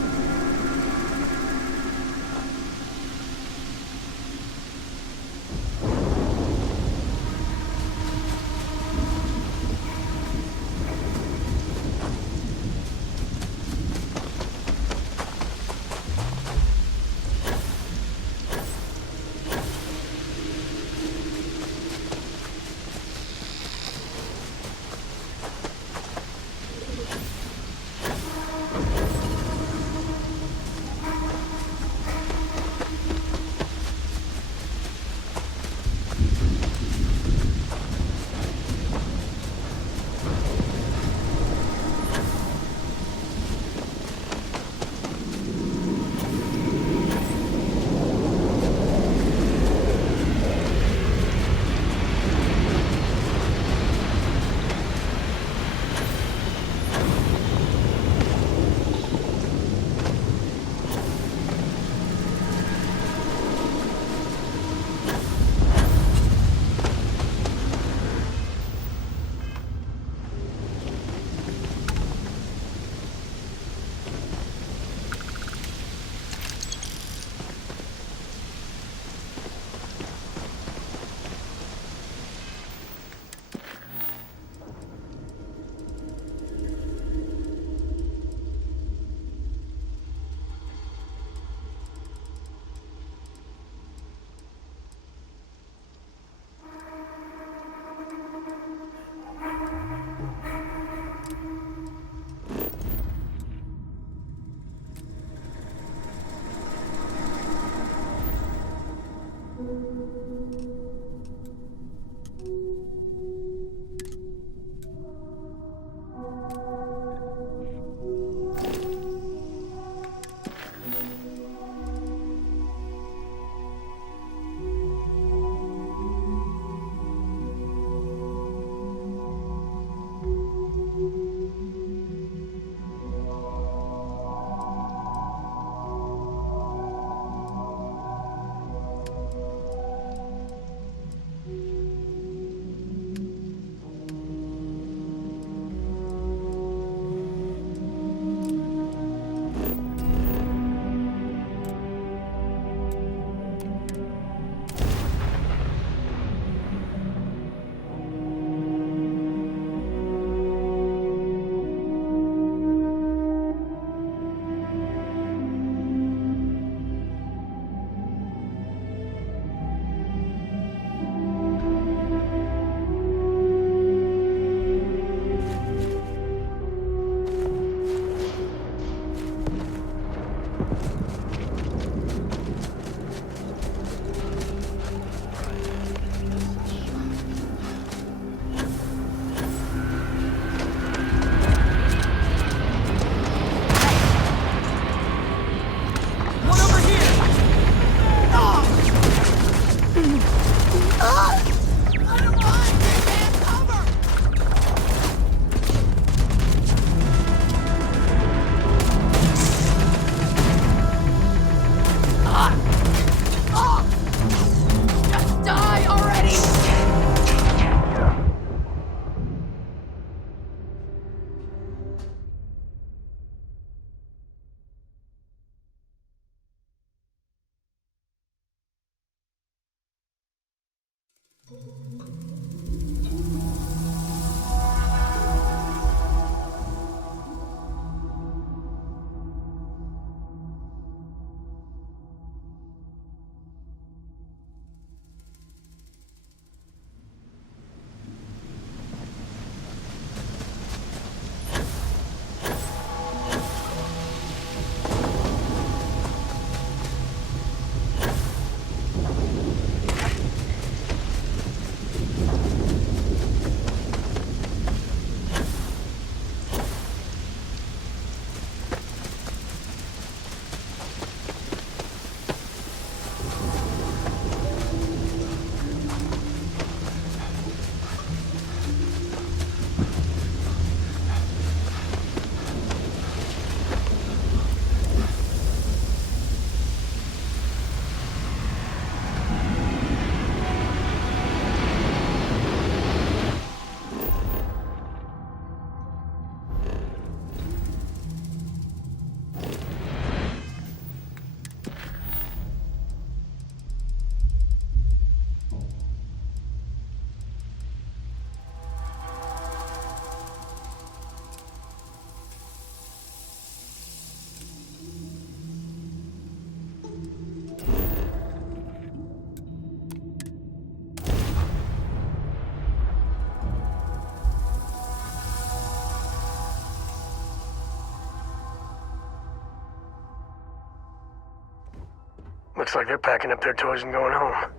Looks like they're packing up their toys and going home.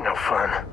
No fun.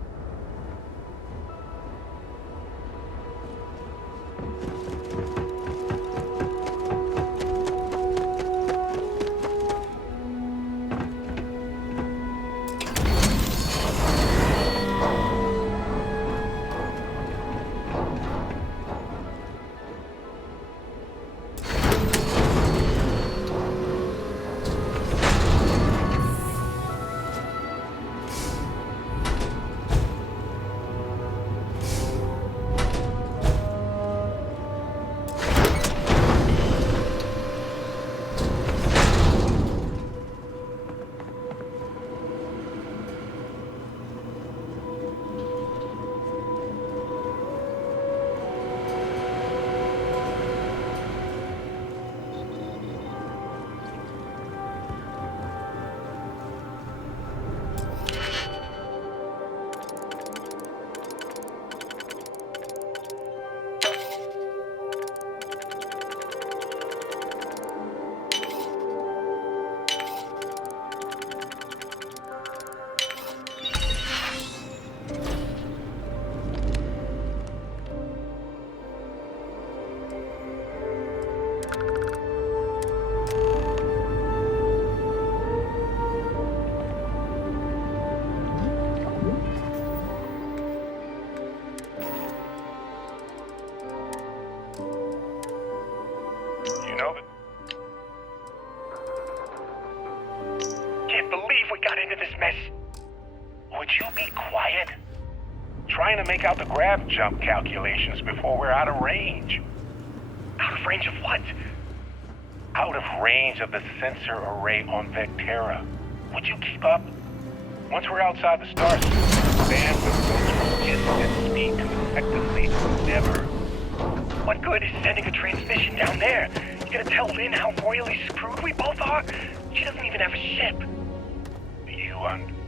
Can't believe we got into this mess. Would you be quiet? Trying to make out the grav jump calculations before we're out of range. Out of range of what? Out of range of the sensor array on Vectera. Would you keep up? Once we're outside the star system, bandwidth goes from instant speed to effectively never. What good is sending a transmission down there? You gonna tell Lynn how royally screwed we both are? She doesn't even have a ship.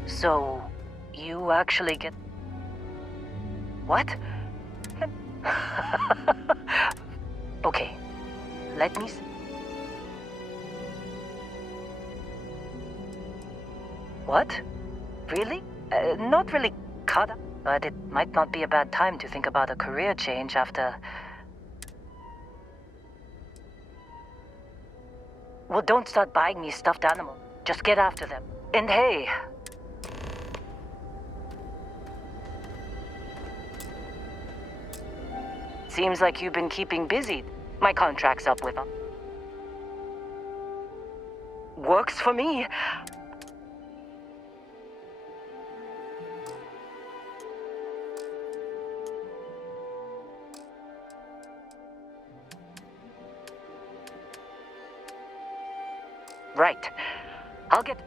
So, you actually get... What? Okay, let me... What? Really? Not really caught up, but it might not be a bad time to think about a career change after... Well, don't start buying me stuffed animals. Just get after them. And hey... Seems like you've been keeping busy. My contract's up with them. Works for me. Right. I'll get...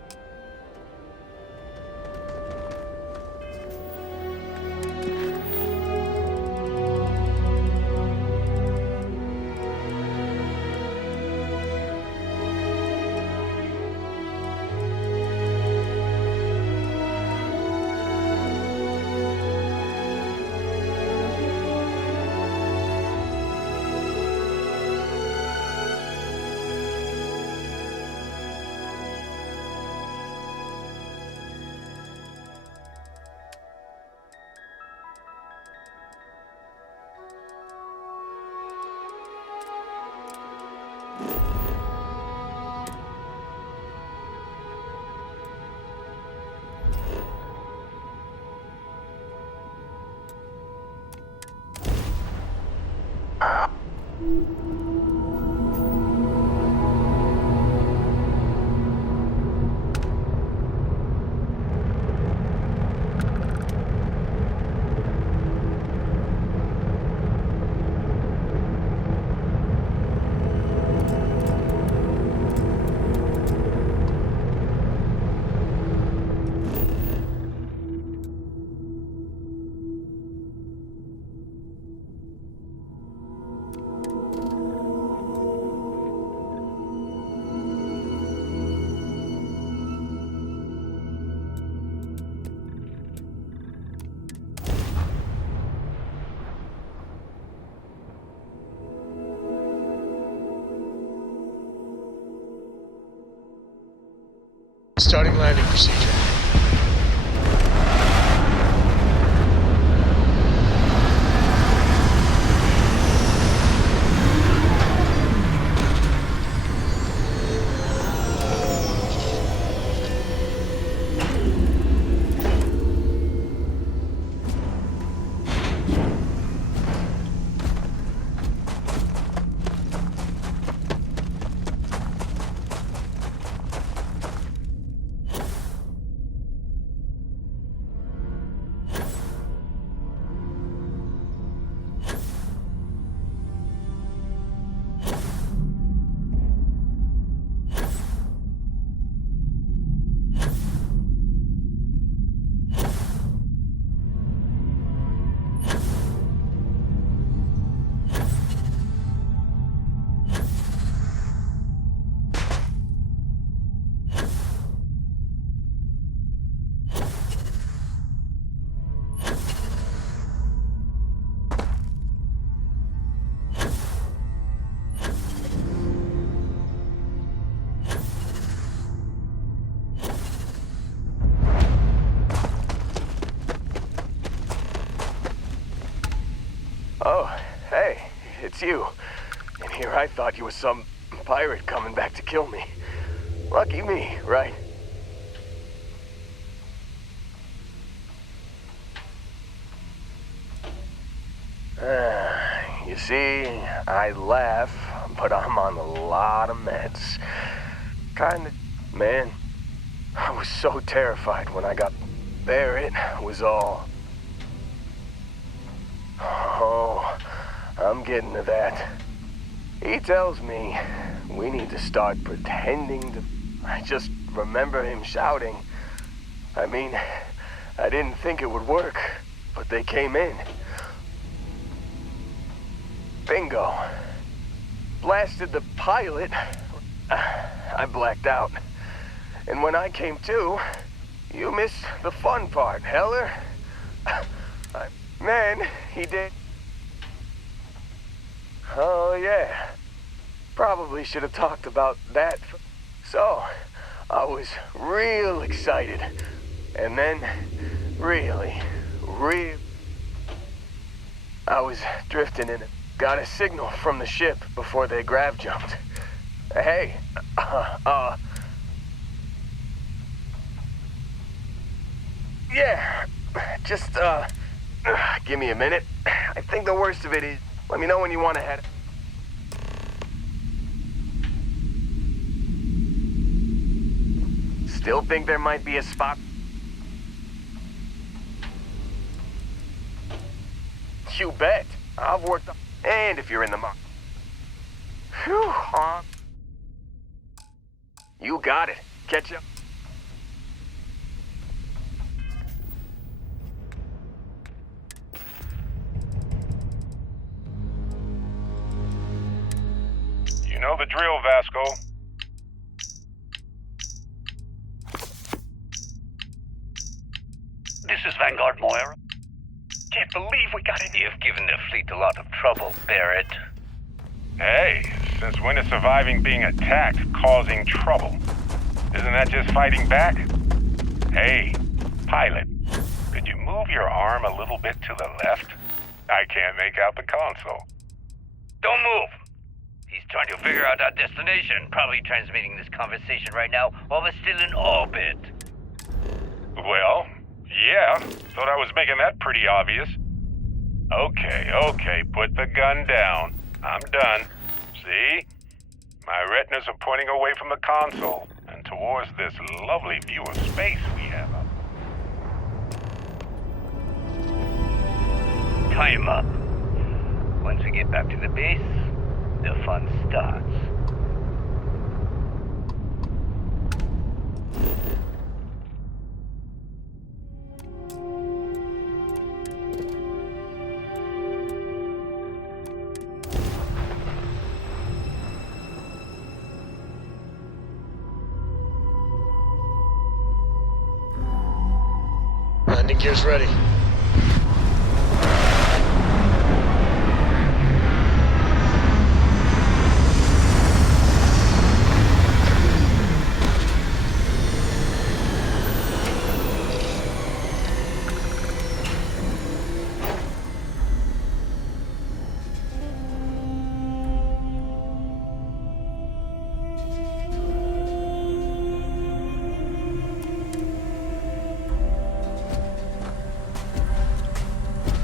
Starting landing procedure. Oh, hey, it's you. And here I thought you were some pirate coming back to kill me. Lucky me, right? You see, I laugh, but I'm on a lot of meds. Kinda, man, I was so terrified when I got there, it was all... Oh, I'm getting to that. He tells me we need to start pretending to... I just remember him shouting. I mean, I didn't think it would work, but they came in. Bingo. Blasted the pilot. I blacked out. And when I came to, you missed the fun part, Heller. Man, he did. Oh, yeah. Probably should have talked about that. So, I was real excited. And then, I was drifting and got a signal from the ship before they grav jumped. Hey, yeah, just, give me a minute. I think the worst of it is, let me know when you want to head. Still think there might be a spot? You bet. I've worked up. And if you're in the market. Phew, you got it. Catch up. You know the drill, Vasco. This is Vanguard Moira. Can't believe we got in. You've given the fleet a lot of trouble, Barrett. Hey, since when is surviving being attacked causing trouble? Isn't that just fighting back? Hey, pilot, could you move your arm a little bit to the left? I can't make out the console. Don't move. He's Trying to figure out our destination. Probably transmitting this conversation right now while we're still in orbit. Well, yeah. Thought I was making that pretty obvious. Okay, put the gun down. I'm done. See? My retinas are pointing away from the console and towards this lovely view of space we have up. Time up. Once we get back to the base, the fun starts. Landing gear's ready.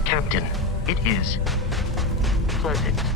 Captain, it is pleasant